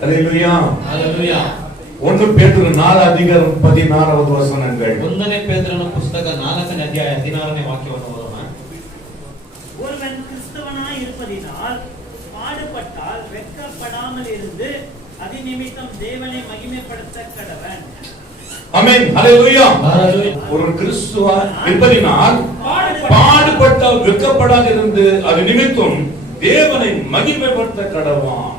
ஹalleluya ஹalleluya 1 பேதுரு 4 அதிகாரம் 16வது வசனங்கள். 1ನೇ ಪೇತ್ರನ ಪುಸ್ತಕ 4ನೇ ಅಧ್ಯಾಯ 16ನೇ ವಾಕ್ಯವನ್ನು ಓದೋಣ. ஒருவன் கிறிஸ்தவனாய் இருப்பதினால் பாடுபட்டால் வெட்கப்படாமல் இருந்து அதிநிமித்தம் தேவனை மகிமைப்படுத்த கடவன். ஆமென். ஹalleluya. ஹalleluya. ஒரு கிறிஸ்துவா இருப்பதினால் பாடுபட்டால் வெட்கப்படாமல் இருந்து அது நிமித்தம் தேவனை மகிமைப்படுத்த கடவான்.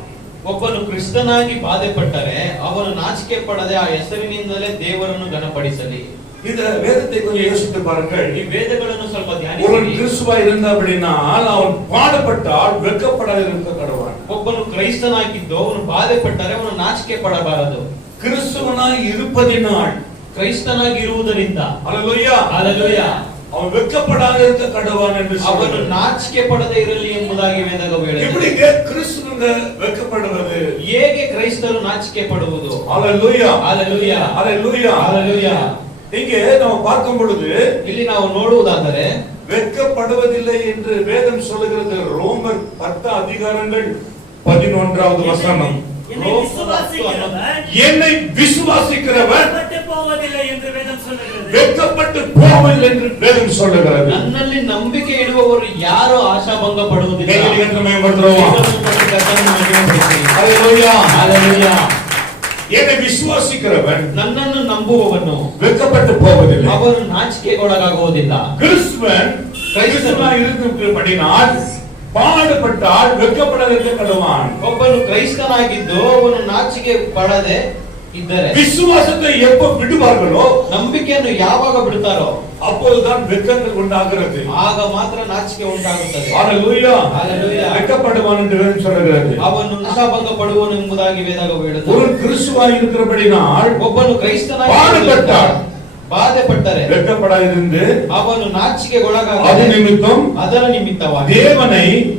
ಒಬ್ಬನು ಕ್ರಿಸ್ತನಾಗಿ ಬಾಧೆಪಟ್ಟರೆ ಅವನು ನಾಚಿಕೆ ಪಡದೆ ಆ ಹೆಸರಿನಿಂದಲೇ ದೇವರನ್ನು ಘನಪಡಿಸಲಿ. இந்த வேதத்தை கொஞ்சம் யோசித்து பாருங்கள். ಈ ವೇದಗಳನ್ನು ಸ್ವಲ್ಪ ஒரு ಧ್ಯಾನಿಸಿ. கிறிஸ்துவா இருந்தால் அவன் பாடுபட்டால் வெட்கப்படாத இருக்க கடவான். ಒಬ್ಬನು ಕ್ರೈಸ್ತನಾಗಿದ್ದು ಅವನು ಬಾಧೆಪಟ್ಟರೆ ಅವನು ನಾಚಿಕೆ ಪಡಬಾರದು. கிறிஸ்துவனாய் இருப்பதினால் ಕ್ರೈಸ್ತನಾಗಿ ಇರುವುದರಿಂದ ஹalleluya ஹalleluya அவன் வெட்கப்படாத இருக்க கடவான் என்று ಅವನು சொல்கிறார். ನಾಚಿಕೆ ಪಡದೆ ಇರಲಿ ಎಂಬುದಾಗಿ ವೇದಗಳು ಹೇಳುತ್ತದೆ. எப்படிங்க கிறிஸ்துவங்க வெட்கப்படுவது? ಹೇಗೆ ಕ್ರೈಸ್ತರು ನಾಚಿಕೆ ಪಡುವುದು? ஹalleluya ஹalleluya ஹalleluya ஹalleluya. இங்கே நாம் பார்க்கும் பொழுது ಇಲ್ಲಿ ನಾವು ನೋಡುವುದಾದರೆ வெட்கப்படுவதில்லை என்று வேதம் சொல்லுகிறது. ரோமர் 10 அதிகாரங்கள் 11வது வசனம். என்னை விசுவாசிக்கிறவன் வெட்கப்பட்டு போவதில்லை என்று வேதம் சொல்லுகிறது. வெட்கப்பட்டு போவதில்லை என்று வேதம் சொல்லுகிறது. ನನ್ನಲ್ಲಿ ನಂಬಿಕೆ ಇಡುವವರು ಯಾರು ಆಶಾಭಂಗ ಪಡುವುದಿಲ್ಲ. தேவனுக்கு மகிமைப்படுத்துவோம். ஹalleluya ஹalleluya. என்னை விசுவாசிக்கிறவன் ನನ್ನನ್ನು ನಂಬುವವನು வெட்கப்பட்டு போவதில்லை. ಅವನು ನಾಚಿಕೆಗೊಳಗಾಗುವುದಿಲ್ಲ. கிறிஸ்துவனாய் இருக்கிறபடியால் பாடுபட்டால் வெட்கப்படாத இருக்க கடவான். ಒಬ್ಬನು ಕ್ರೈಸ್ತನಾಗಿದ್ದು ಅವನು ನಾಚಿಕೆ ಪಡದೆ ಇದ್ದರೆ விசுவாசத்தை எப்ப விடுவார்களோ ನಂಬಿಕೆಯನ್ನು ಯಾವಾಗ ಬಿಡುತ್ತಾರೋ அப்போதுதான் வெட்கங்கள் உண்டாகிறது. ಆಗ ಮಾತ್ರ ನಾಚಿಕೆ ಉಂಟಾಗುತ್ತದೆ. ஹalleluya ஹalleluya. வெட்கப்படுவான் என்று வேதம் சொல்கிறது. ಅವನು ಆಶಾಭಂಗ ಪಡುವನು ಎಂಬುದಾಗಿ ವೇದಗಳು ಹೇಳುತ್ತದೆ. ஒரு கிறிஸ்துவாய் இருக்கிறபடியால் ಒಬ್ಬನು ಕ್ರೈಸ್ತನಾಗಿ பாடுபட்டால் ಬಾಧೆ ಪಟ್ಟರೆ வெட்கப்படாதிருந்து ಅವನು ನಾಚಿಕೆಗೊಳಗಾಗ அது நிமித்தம் ಅದರ ನಿಮಿತ್ತವಾಗಿ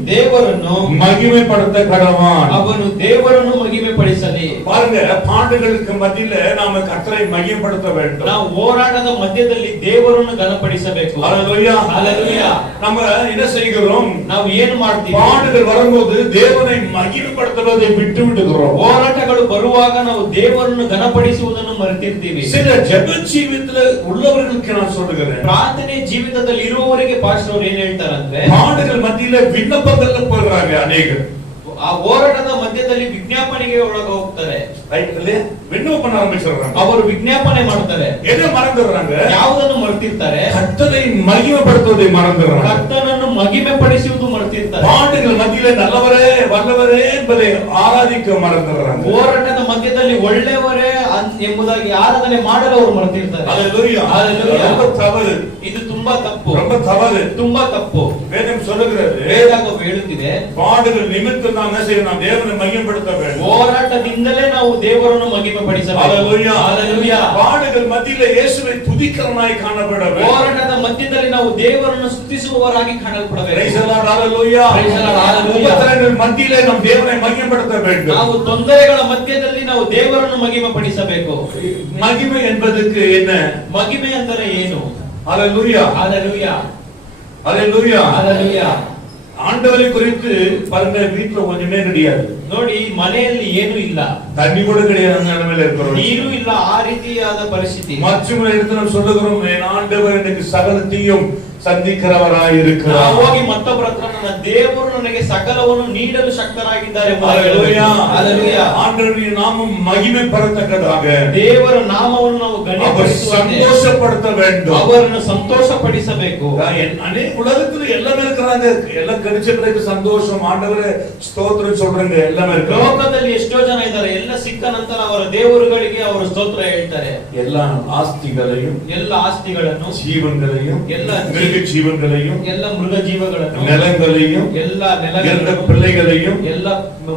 ದೇವರನ್ನು மகிமைப்படுத்த கடவான். ಅವನು ದೇವರನ್ನು ಮಹಿಮೆ ಪಡಿಸಲಿ. பாருங்க, பாடுகளுக்கு மத்தியில நாம கர்த்தரை மகிமைப்படுத்த வேண்டும். ನಾವು ಹೋರಾಟದ ಮಧ್ಯದಲ್ಲಿ ದೇವರನ್ನು ಘನಪಡಿಸಬೇಕು. ஹalleluya ஹalleluya. நம்ம என்ன செய்கிறோம்? ನಾವು ಏನು ಮಾಡ್ತೀವಿ? பாடுகள் வரும்போது தேவனை மகிமைப்படுத்துவதை விட்டு விடுகிறோம். ಹೋರಾಟಗಳು ಬರುವಾಗ ನಾವು ದೇವರನ್ನು ಘನಪಡಿಸುವುದನ್ನು ಮರೆತಿರ್ತೀವಿ. சில ஜெப ஜீவிதத்துல உள்ளவர்களுக்கு நான் சொல்லுகிறேன், ಪ್ರಾರ್ಥನೆ ಜೀವಿತದಲ್ಲಿ ಇರುವವರಿಗೆ ಪಾಸ್ಟರ್ ಅವರು ಏನು ಹೇಳ್ತಾರಂದ್ರೆ, பாடுகள் மத்தியில விண்ணப்பங்கள்ல போறாங்க அநேகர். ಆ ಹೋರಾಟದ ಮಧ್ಯದಲ್ಲಿ ವಿಜ್ಞಾಪನೆಗೆ ಒಳಗೆ ಹೋಗ್ತಾರೆ. விண்ணப்பம் பண்ண ஆரம்பிச்சிடுறாங்க. ಅವರು ವಿಜ್ಞಾಪನೆ ಮಾಡ್ತಾರೆ. எதை மறந்துடுறாங்க? ಯಾವುದನ್ನು ಮರೆತಿರ್ತಾರೆ? கர்த்தரை மகிமைப்படுத்துவதை மறந்துடுறாங்க. ಕರ್ತನನ್ನು ಮಹಿಮೆ ಪಡಿಸುವುದು ಮರೆತಿರ್ತಾರೆ. பாடுகள் மத்தியில நல்லவரே வல்லவரೇ என்பதை ஆராதிக்க மறந்துடுறாங்க. ಹೋರಾಟದ ಮಧ್ಯದಲ್ಲಿ ಒಳ್ಳೆಯವರೇ ಎಂಬುದಾಗಿ ಆರಾಧನೆ ಮಾಡಲು ಅವರು ಮರೆತಿರ್ತಾರೆ. ஹalleluya ஹalleluya. ரொம்ப தவறு. ಇದು ತುಂಬಾ ತಪ್ಪು, ரொம்ப தவறு. ತುಂಬಾ ತಪ್ಪು. வேதம் சொல்லுகிறது, ವೇದಗಳು ಹೇಳುತ್ತಿದೆ, பாடுகள் நிமித்தம் நாம் என்ன செய்யணும்? நாம் தேவனை மகிமைப்படுத்த வேண்டும். ಹೋರಾಟದಿಂದಲೇ ನಾವು ದೇವರನ್ನು ಮಹಿಮೆ ಪಡಿಸಬೇಕು. ஹalleluya ஹalleluya. பாடுகள் மத்தியில இயேசுவை துதிக்கிறவனாய் காணப்பட வேண்டும். ಹೋರಾಟದ ಮಧ್ಯದಲ್ಲಿ ನಾವು ದೇವರನ್ನು ಸ್ತುತಿಸುವವರಾಗಿ ಕಾಣಲ್ಪಡಬೇಕು. Praise the Lord, hallelujah. Praise the Lord, hallelujah. உபத்திரங்கள் மத்தியில நாம் தேவனை மகிமைப்படுத்த வேண்டும். ನಾವು ತೊಂದರೆಗಳ ಮಧ್ಯದಲ್ಲಿ ನಾವು ದೇವರನ್ನು ಮಹಿಮೆ ಪಡಿಸಬೇಕು. மகிமை என்பதற்கு என்ன? ಮಹಿಮೆ ಅಂದರೆ ಏನು? ஹalleluya ஹalleluya ஹalleluya ஹalleluya. ஆண்டவரை குறித்து பாருங்க, வீட்ல ஒண்ணுமே கிடையாது. ನೋಡಿ, ಮನೆಯಲ್ಲಿ ಏನು ಇಲ್ಲ, தண்ணி கூட கிடையாது, அந்த நிலைமையில இருக்கிறோம். ನೀರು ಇಲ್ಲ, ಆ ರೀತಿಯಾದ ಪರಿಸ್ಥಿತಿ. மற்றவங்களை எடுத்து நாம் சொல்லுகிறோம், என் ஆண்டவர் எனக்கு சகலத்தையும் சந்திக்கிறவராய் இருக்கிறார். ನಾವು ಹೋಗಿ ಮತ್ತೊಬ್ಬರ ಹತ್ರ ನನ್ನ ದೇವರು ನನಗೆ ಸಕಲವನ್ನು ನೀಡಲು ಶಕ್ತರಾಗಿದ್ದಾರೆ. ஹalleluya ஹalleluya. ஆண்டவருடைய நாமம் மகிமைப்படத்தக்கதாக ದೇವರ ನಾಮವನ್ನು ನಾವು அவர் ಗಣಪಡಿಸುವಂತೆ சந்தோஷப்படுத்த வேண்டும். ಅವರನ್ನು ಸಂತೋಷಪಡಿಸಬೇಕು. அநேக உலகத்துல எல்லாமே இருக்கிறாங்க, எல்லாம் கிடைச்ச பிறகு சந்தோஷம், ஆண்டவரே ஸ்தோத்திரம் சொல்றாங்க, எல்லாமே இருக்கு. ಲೋಕದಲ್ಲಿ ಎಷ್ಟೋ ಜನ ಇದ್ದಾರೆ, ಎಲ್ಲ ಸಿಕ್ಕ ನಂತರ ಅವರ ದೇವರುಗಳಿಗೆ ಅವರು ಸ್ತೋತ್ರ ಹೇಳ್ತಾರೆ. எல்லா ஆஸ்திகளையும், ಎಲ್ಲ ಆಸ್ತಿಗಳನ್ನು, ஜீவன்களையும், ಎಲ್ಲ மிருக ஜீவன்களையும், ಎಲ್ಲ ಮೃಗ ಜೀವಗಳನ್ನು, நிலங்களையும், ಎಲ್ಲ எல்லா ನೆಲಗಳನ್ನು, பிள்ளைகளையும், ಎಲ್ಲ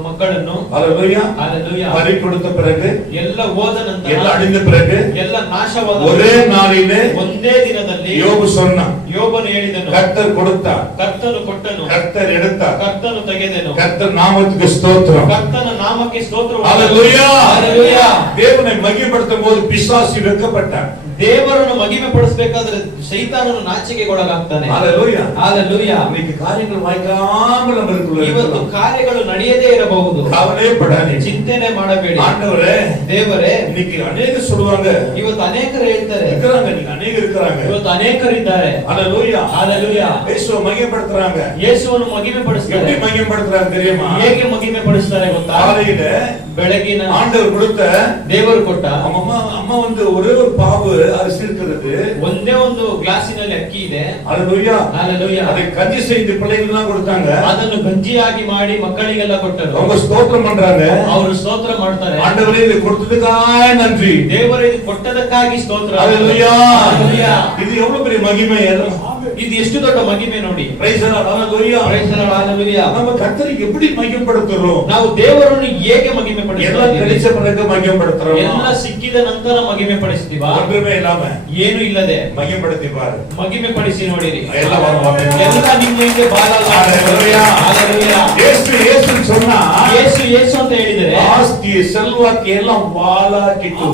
ಮಕ್ಕಳನ್ನು, ஹalleluya ஹalleluya, பறி கொடுத்த பிறகு, ಎಲ್ಲ ಹೋದ ನಂತರ, எல்லாம் அழிந்த பிறகு, ಎಲ್ಲ ನಾಶವಾದ ஒரே நாளிலே ಒಂದೇ ದಿನದಲ್ಲಿ யோபு சொன்னான், ಯೋಬನು ಹೇಳಿದನು, கர்த்தர் கொடுத்தார், ಕರ್ತನು ಕೊಟ್ಟನು, கர்த்தர் எடுத்தார், ಕರ್ತನು ತೆಗೆದನು, கர்த்தர் நாமத்துக்கு ஸ்தோத்திரம். ಕರ್ತನ ನಾಮಕ್ಕೆ ಸ್ತೋತ್ರ. ஹalleluya ஹalleluya. தேவனை மகிமைப்படுத்தும் போது பிசாசு வெட்கப்பட்டான். ದೇವರನ್ನು ಮಹಿಮೆ ಪಡಿಸಬೇಕಾದ್ರೆ ಸೈತಾನನು ನಾಚಿಕೆಗೊಳಗಾಗ್ತಾನೆ. ஹalleluya ஹalleluya. இன்னைக்கு காரியங்கள் வாய்க்க நடக்காமல் நம்ம ಇವತ್ತು இருக்கலாம். ಕಾರ್ಯಗಳು ನಡೆಯದೇ ಇರಬಹುದು. கவலையே படாதீங்க. ಚಿಂತೆನೆ ಮಾಡಬೇಡಿ. ஆண்டவரே, ದೇವರೇ, இன்னைக்கு அநேகர் சொல்லுவாங்க, ಇವತ್ತು ಅನೇಕರು ಹೇಳ್ತಾರೆ, இருக்கிறாங்க, நீங்க அநேகர் இருக்கிறாங்க. ಇವತ್ತು ಅನೇಕರಿದ್ದಾರೆ. ஹalleluya. ஹalleluya. இயேசுவை மகிமைப்படுத்துறாங்க. ಯೇಸುವನ್ನು ಮಹಿಮೆ எப்படி ಪಡಿಸ್ತಾರೆ. மகிமைப்படுத்துறாங்க தெரியுமா? ಹೇಗೆ ಮಹಿಮೆ ಪಡಿಸ್ತಾರೆ ಗೊತ್ತಾ? காலையில ಬೆಳಗಿನ ஆண்டவர் கொடுத்த ದೇವರು ಕೊಟ್ಟ அம்மா வந்து ஒரே ஒரு பாவு அரிசி இருக்கிறது. ಒಂದೇ ಒಂದು ಗ್ಲಾಸಿನಲ್ಲಿ ಅಕ್ಕಿ ಇದೆ. ஹalleluya. ஹalleluya. அதை கஞ்சி செய்து பிள்ளைகளுக்கு கொடுத்தாங்க. ಅದನ್ನು ಗಂಜಿಯಾಗಿ ಮಾಡಿ ಮಕ್ಕಳಿಗೆಲ್ಲ ಕೊಟ್ಟರು. அவங்க ஸ்தோத்திரம் பண்றாங்க. ಅವರು ಸ್ತೋತ್ರ ಮಾಡ್ತಾರೆ. ஆண்டவரே இதை கொடுத்ததுக்காக நன்றி. ದೇವರೇ ಇದು ಕೊಟ್ಟದಕ್ಕಾಗಿ ಸ್ತೋತ್ರ. ஹalleluya. ஹalleluya. இது எவ்வளவு பெரிய மகிமை. ಇದು ಎಷ್ಟು ದೊಡ್ಡ ಮಹಿಮೆ ನೋಡಿ. Praise the lord. Hallelujah. Praise the lord. Hallelujah. நம்ம கர்த்தரை எப்படி மகிமைப்படுத்துறோம்? ನಾವು ದೇವರನ್ನು ಹೇಗೆ ಮಹಿಮೆ எல்லாம் ಪಡಿಸ್ತೀವಿ? கிடைச்ச பிறகு மகிமைப்படுத்துறோம். ಎಲ್ಲ ಸಿಕ್ಕಿದ ನಂತರ ಮಹಿಮೆ ಪಡಿಸ್ತೀವಾ? ஒன்றுமே இல்லாம ಏನು ಇಲ್ಲದೆ மகிமைப்படுத்தி பாரு. ಮಹಿಮೆ ಪಡಿಸಿ ನೋಡಿರಿ. எல்லாம் வருவாங்க. ಎಲ್ಲ ನಿಮ್ಮ ಹಿಂದೆ ಬಾಲಲ್ಲ. ஹalleluya. ஹalleluya. இயேசு சொன்னா ಯೇಸು ಯೇಸು ಅಂತ ಹೇಳಿದರೆ ஆஸ்தி செல்வாக்கு எல்லாம் வாளாக்கிட்டு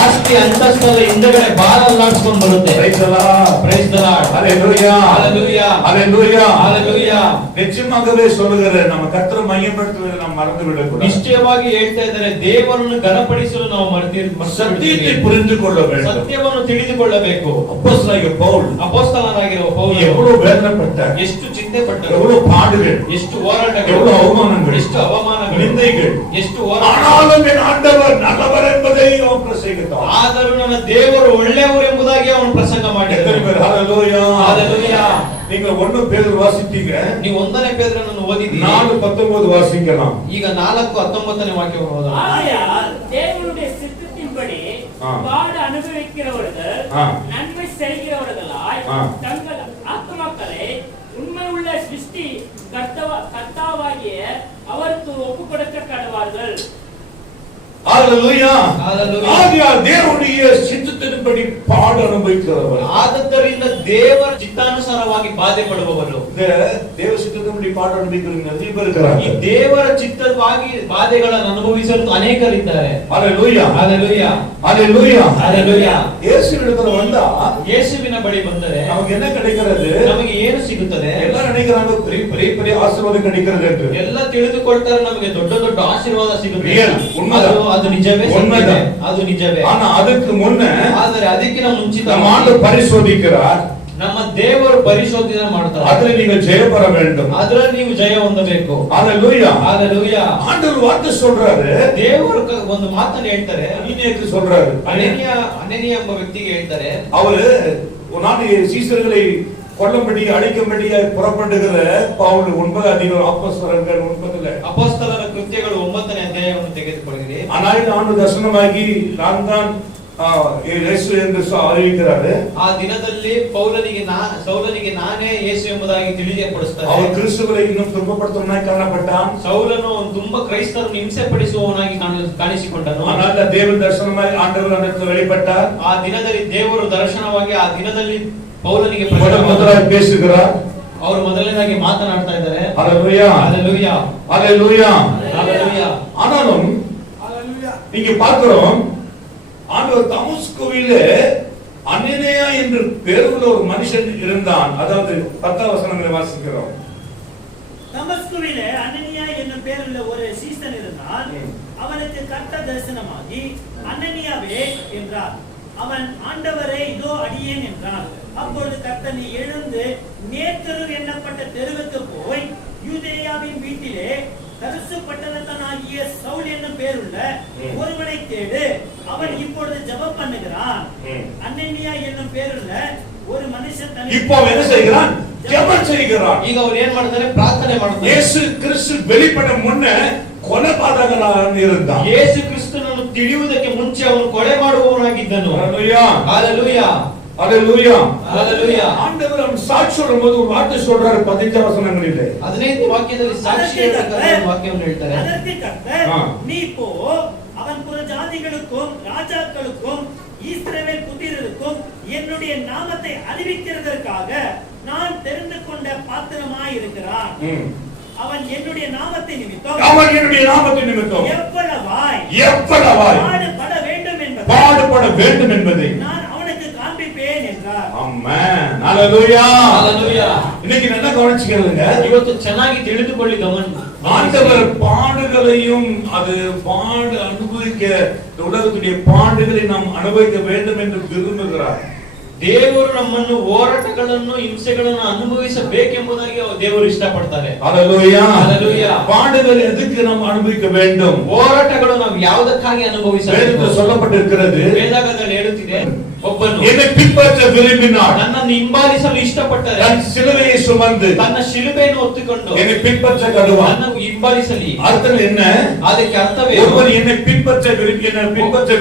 ಆಸ್ತಿ ಅಂತಸ್ತದ ಹಿಂದೆಗಡೆ ಬಾಲಲ್ಲಾಡ್ಸ್ಕೊಂಡು ಬರುತ್ತೆ. Praise the lord. Praise the lord. Hallelujah. Hallelujah. Hallelujah. Hallelujah. நிச்சயமாகவே சொல்லுகிறேன், நம்ம கர்த்தரை மகிமைப்படுத்துவதை நாம் மறந்து விடக்கூடாது. ನಿಶ್ಚಯವಾಗಿ ಹೇಳ್ತಾ ಇದ್ದಾರೆ, ದೇವರನ್ನು ಘನಪಡಿಸಲು ನಾವು சத்தியத்தை புரிந்து கொள்ள வேண்டும். ಸತ್ಯವನ್ನು ತಿಳಿದುಕೊಳ್ಳಬೇಕು. அப்போஸ்தலனாகிய பவுல் ಅಪೊಸ್ತಲನಾಗಿರುವ ಪೌಲನು எவ்வளவு வேதனைப்பட்டார், ಎಷ್ಟು ಚಿಂತೆ ಪಟ್ಟರು, எவ்வளவு பாடுகள், ಎಷ್ಟು ಹೋರಾಟಗಳು, எவ்வளவு அவமானங்கள், ಎಷ್ಟು ಅವಮಾನಗಳು, நிந்தைகள். ಎಷ್ಟು ಹೋರಾಟ. ஆனாலும் என் ஆண்டவர் நல்லவர் என்பதை அவன் பிரசங்கித்தான். ಆದರೂ ನನ್ನ ದೇವರು ಒಳ್ಳೆಯವರು ಎಂಬುದಾಗಿ ಅವನು ಪ್ರಸಂಗ எத்தனை ಮಾಡಿದನು. பேர் ஹalleluya. ஹalleluya. நீங்க 1 பேதுரு வாசித்தீங்க, ನೀವು 1ನೇ ಪೇತ್ರನನ್ನು ಓದಿದ್ದೀರಿ. 4:19 வாசிக்கலாம். ಈಗ 4:19 ವಾಕ್ಯ ಓದೋಣ. ஆகையால் தேவனுடைய சித்தத்தின்படி பாடு அனுபவிக்கிறவர்கள் நன்மை செய்கிறவர்களாய் தங்கள் ஆத்துமாக்களை உண்மை உள்ள சிருஷ்டி கர்த்தாவாகிய அவருக்கு ஒப்பு கொடுக்க கடவார்கள். ஹalleluya. ஹalleluya. ஆகையால் தேவனுடைய சித்தத்தின்படி பாடு அனுபவிக்கிறவர். ಆದ್ದರಿಂದ ದೇವರ ಚಿತ್ತಾನುಸಾರವಾಗಿ ಬಾಧೆ ಪಡುವವರು. தேவ சித்தத்தின்படி பாடு அனுபவிக்கிறவங்க நிறைய பேர் இருக்கிறாங்க. ಈ ದೇವರ ಚಿತ್ತವಾಗಿ ಬಾಧೆಗಳನ್ನು ಅನುಭವಿಸಲು ಅನೇಕರಿದ್ದಾರೆ. ஹalleluya. ஹalleluya. ஹalleluya. ஹalleluya. இயேசுவிடத்துல வந்தா ಯೇಸುವಿನ ಬಳಿ ಬಂದರೆ நமக்கு என்ன கிடைக்கிறது? ನಮಗೆ ಏನು ಸಿಗುತ್ತದೆ? எல்லாரும் நினைக்கிறாங்க பெரிய பெரிய பெரிய ஆசீர்வாதம் கிடைக்கிறது என்று. ಎಲ್ಲ ತಿಳಿದುಕೊಳ್ತಾರೆ, ನಮಗೆ ದೊಡ್ಡ ದೊಡ್ಡ ಆಶೀರ್ವಾದ ಸಿಗುತ್ತೆ. ಅದು ನಿಜವೇ? ಅದು ನಿಜವೇ. ஆனா அதுக்கு முன்ன ಆದರೆ ಅದಕ್ಕಿಂತ ಮುಂಚಿತ நம்ம ஆண்டவர் பரிசோதிக்கிறார். ನಮ್ಮ ದೇವರು ಪರಿಶೋಧನೆ ಮಾಡ್ತಾರೆ. அதுல நீங்க ஜெயம் பெற வேண்டும். ಅದರಲ್ಲಿ ನೀವು ಜಯ ಹೊಂದಬೇಕು. ஹalleluya. ஹalleluya. ஆண்டவர் வார்த்தை சொல்றாரு. ದೇವರು ಒಂದು ಮಾತನ್ನು ಹೇಳ್ತಾರೆ. நீனேக்கு சொல்றாரு. ಅನನೀಯ ಎಂಬ ವ್ಯಕ್ತಿಗೆ ಹೇಳ್ತಾರೆ. அவரு நாட்டு சீசர்களை கொல்லும்படி அழிக்கும்படியாய் புறப்படுகிற பவுல் 9 அதிகாரம் அப்போஸ்தலர்கள் 9ல ಅಪೊಸ್ತಲರ ಕೃತ್ಯಗಳು 9ನೇ ಅಧ್ಯಾಯವನ್ನು ತೆಗೆದುಕೊಳ್ಳಿರಿ. ஆனால் ஆண்டு தரிசனமாகி நான் தான் ಯೇಸು ಎಂದು அறிவிக்கிறாரு. ಆ ದಿನದಲ್ಲಿ ಸೌಲನಿಗೆ ನಾನೇ ಯೇಸು ಎಂಬುದಾಗಿ ತಿಳಿಯಪಡಿಸುತ್ತಾರೆ. அவர் கிறிஸ்துவை இன்னும் துன்பப்படுத்துவனாய் காணப்பட்டான். ಸೌಲನು ತುಂಬಾ ಕ್ರೈಸ್ತರನ್ನು ಹಿಂಸೆ ಪಡಿಸುವವನಾಗಿ ಕಾಣಿಸಿಕೊಂಡನು. ஆனால் தேவன் தரிசனமாய் ஆண்டவர் அவனுக்கு வெளிப்பட்டார். ಆ ದಿನದಲ್ಲಿ ದೇವರು ದರ್ಶನವಾಗಿ ಆ ದಿನದಲ್ಲಿ ಪೌಲನಿಗೆ முதலாய் பேசுகிறார். ಅವರು ಮೊದಲನೇದಾಗಿ ಮಾತನಾಡ್ತಾ ಇದ್ದಾರೆ. ஹalleluya. ஹalleluya. ஹalleluya. ஹalleluya. ஆனாலும் இங்க பார்க்கிறோம், ஆண்டவர் தமஸ்குவிலே அனனியா என்று பெயருள்ள ஒரு மனுஷன் இருந்தான். அதாவது 10 வசனங்களை வாசிக்கிறோம். தமஸ்குவிலே அனனியா என்னும் பெயருள்ள ஒரு சீசன் இருந்தான். அவனுக்கு கர்த்தர் தரிசனமாகி அனனியாவே என்றார். அவன் ஆண்டவரே இதோ அடியேன் என்றான். அப்பொழுது கர்த்தர், நீ எழுந்து நேத்தரு எண்ணப்பட்ட தெருவுக்கு போய் யூதேயாவின் வீட்டிலே தரிசு பட்டணத்தானாகிய சவுல் என்னும் பேருள்ள ஒருவனை தேடு. அவன் இப்பொழுது ஜெபம் பண்ணுகிறான். அனனியா என்னும் பேருள்ள ஒரு மனுஷன் இப்போ என்ன செய்கிறான்? ஜெபம் செய்கிறான். ಈಗ ಅವರು ಏನು ಮಾಡ್ತಾರೆ? ಪ್ರಾರ್ಥನೆ ಮಾಡ್ತಾರೆ. ಯೇಸು ಕ್ರಿಸ್ತು வெளிப்பட ಮುನ್ನ ಕೊಲೆಪಾತಕನಾಗಿ இருந்தான். ಯೇಸು ಕ್ರಿಸ್ತನನ್ನು ತಿಳಿಯುವುದಕ್ಕೆ ಮುಂಚೆ ಅವನು ಕೊಲೆ ಮಾಡುವವನಾಗಿದ್ದನು. ஹalleluya. ஹalleluya. ஹalleluya. ஹalleluya. ஆண்டவர் அவன் சாட்சி சொல்லும்போது ஒரு வார்த்தை சொல்றாரு 15 வசனங்களிலே. 15 ವಾಕ್ಯದಲ್ಲಿ ಸಾಕ್ಷಿ ಹೇಳಬೇಕಾದ ವಾಕ್ಯವನ್ನು ಹೇಳ್ತಾರೆ. அதற்கு கர்த்தர், நீ போ, அவன் புற ஜாதிகளுக்கும் ராஜாக்களுக்கும் இஸ்ரவேல் புத்திரருக்கும் என்னுடைய நாமத்தை அறிவிக்கிறதற்காக நான் தெரிந்து கொண்ட பாத்திரமாய் இருக்கிறான். அவன் என்னுடைய நாமத்தை நிமித்தம் எவ்வளவாய் பாடுபட வேண்டும் என்பதை நான் அவனுக்கு காண்பிப்பேன் என்றார். ஆமென். ஹalleluya. Hallelujah. இன்னைக்கு என்ன கவனிச்சுக்கிறீங்க? ಇವತ್ತು ಚೆನ್ನಾಗಿ ತಿಳಿದುಕೊಳ್ಳಿ ஆண்டவர் பாடுகளையும் அது பாடு அனுபவிக்க உலகத்துடைய பாடுகளை நாம் அனுபவிக்க வேண்டும் என்று விரும்புகிறார். ದೇವರು ನಮ್ಮನ್ನು ಹೋರಾಟಗಳನ್ನು ಹಿಂಸೆಗಳನ್ನು ಅನುಭವಿಸಬೇಕೆಂಬುದಾಗಿ ದೇವರು ಇಷ್ಟಪಡ್ತಾರೆ. ஹalleluya. Hallelujah. பாடுகள் எதுக்கு நாம் அனுபவிக்க வேண்டும்? ಹೋರಾಟಗಳು ನಾವು ಯಾವುದಕ್ಕಾಗಿ ಅನುಭವಿಸಬೇಕು? வேதத்தில் சொல்லப்பட்டிருக்கிறது. ವೇದದಲ್ಲಿ ಹೇಳುತ್ತಿದೆ, ಒಬ್ಬನು என்னை பின்பற்ற விரும்பினார், ನನ್ನನ್ನು ಹಿಂಬಾಲಿಸಲು ಇಷ್ಟಪಟ್ಟರೆ தன் சிலுவையை சுமந்து ತನ್ನ ಶಿಲುಬೆಯನ್ನು ಹೊತ್ತುಕೊಂಡು என்னை பின்பற்ற கடுவான். ನನ್ನನ್ನು ಹಿಂಬಾಲಿಸಲಿ. அர்த்தம் என்ன? ಅದಕ್ಕೆ ಅರ್ಥವೇ, ஒருவர் என்னை பின்பற்ற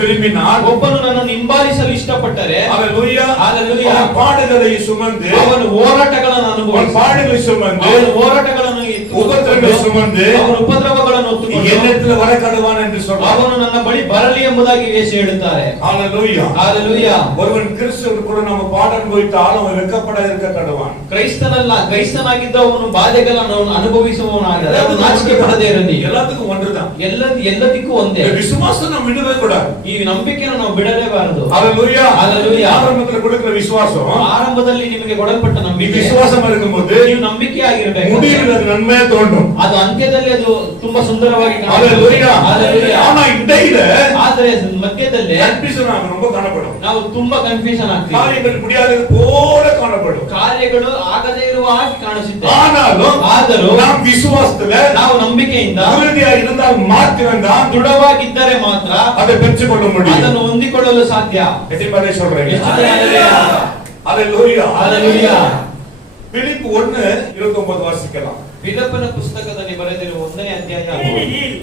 விரும்பினார், ಒಬ್ಬನು ನನ್ನನ್ನು ಹಿಂಬಾಲಿಸಲು ಇಷ್ಟಪಟ್ಟರೆ ஹalleluya, Hallelujah. அவன் பாடுகளை சுமந்து, ಅವನು ಹೋರಾಟಗಳನ್ನು அவன் ಅನುಭವಿಸಿ, பாடுகளை சுமந்து, ಅವನು ಹೋರಾಟಗಳನ್ನು உபத்திரங்களை சுமந்து ಅವನು ಉಪದ್ರವಗಳನ್ನು ಹೊತ್ತುಕೊಂಡು என்னிடத்தில் வர கடுவான் என்று சொல்றார். ಅವನು ನನ್ನ ಬಳಿ ಬರಲಿ ಎಂಬುದಾಗಿ ಯೇಸು ಹೇಳುತ್ತಾರೆ. ஹalleluya. Hallelujah. ஒருவன் கிறிஸ்துவுக்கு கூட நம்ம பாட அனுபவித்தாலும் அவன் வெட்கப்பட இருக்க கடுவான். ಕ್ರೈಸ್ತನಾಗಿದ್ದ ಅವನು ಬಾಧೆಗಳನ್ನು ಅನುಭವಿಸುವವನಾದರೆ ಅವನು ನಾಚಿಕೆ ಪಡದೇ ಇರಲಿ. எல்லாத்துக்கும் ஒன்றுதான். ಎಲ್ಲದಕ್ಕೂ ಒಂದೇ. விசுவாசம் நம்ம விடவே கூடாது. ಈ ನಂಬಿಕೆಯನ್ನು ನಾವು ಬಿಡಲೇಬಾರದು. ஹalleluya. Hallelujah. ஆரம்பத்தில் கொடுக்கிற விசுவாசம், ಆರಂಭದಲ್ಲಿ ನಿಮಗೆ ಕೊಡಲ್ಪಟ್ಟ ನಂಬಿಕೆ, விசுவாசம் இருக்கும்போது ನೀವು ನಂಬಿಕೆಯಾಗಿರಬೇಕು. முடிவில் அது நன்மையா தோன்றும். ಅದು ಅಂತ್ಯದಲ್ಲಿ ಅದು ತುಂಬಾ ಸುಂದರವಾಗಿ ஹalleluya. Hallelujah. ஆனா இடையில ಆದರೆ ಮಧ್ಯದಲ್ಲಿ கன்ஃபியூஷன் ரொம்ப காணப்படும். ನಾವು ತುಂಬಾ ಕನ್ಫ್ಯೂಷನ್ ಆಗ್ತೀವಿ. காரியங்கள் முடியாதது போல காணப்படும். ಕಾರ್ಯಗಳು ಆಗದೇ ಇರುವ ಹಾಗೆ ಕಾಣಿಸುತ್ತೆ. ஆனாலும் நாம் விசுவாசத்துல ನಾವು ನಂಬಿಕೆಯಿಂದ உறுதியா இருந்தால் மாத்திரம்தான் ದೃಢವಾಗಿದ್ದರೆ ಮಾತ್ರ அதை பெற்றுக்கொள்ள முடியும். ಅದನ್ನು ಹೊಂದಿಕೊಳ್ಳಲು ಸಾಧ್ಯ. எத்தனை சொல்றீங்க? Hallelujah. Hallelujah. பிலிப்பு 1:29 வாசிக்கலாம். பிலிப்பின புத்தகದಲ್ಲಿ ಬರೆದಿರುವ 1ನೇ ಅಧ್ಯಾಯ. ஏனெனில்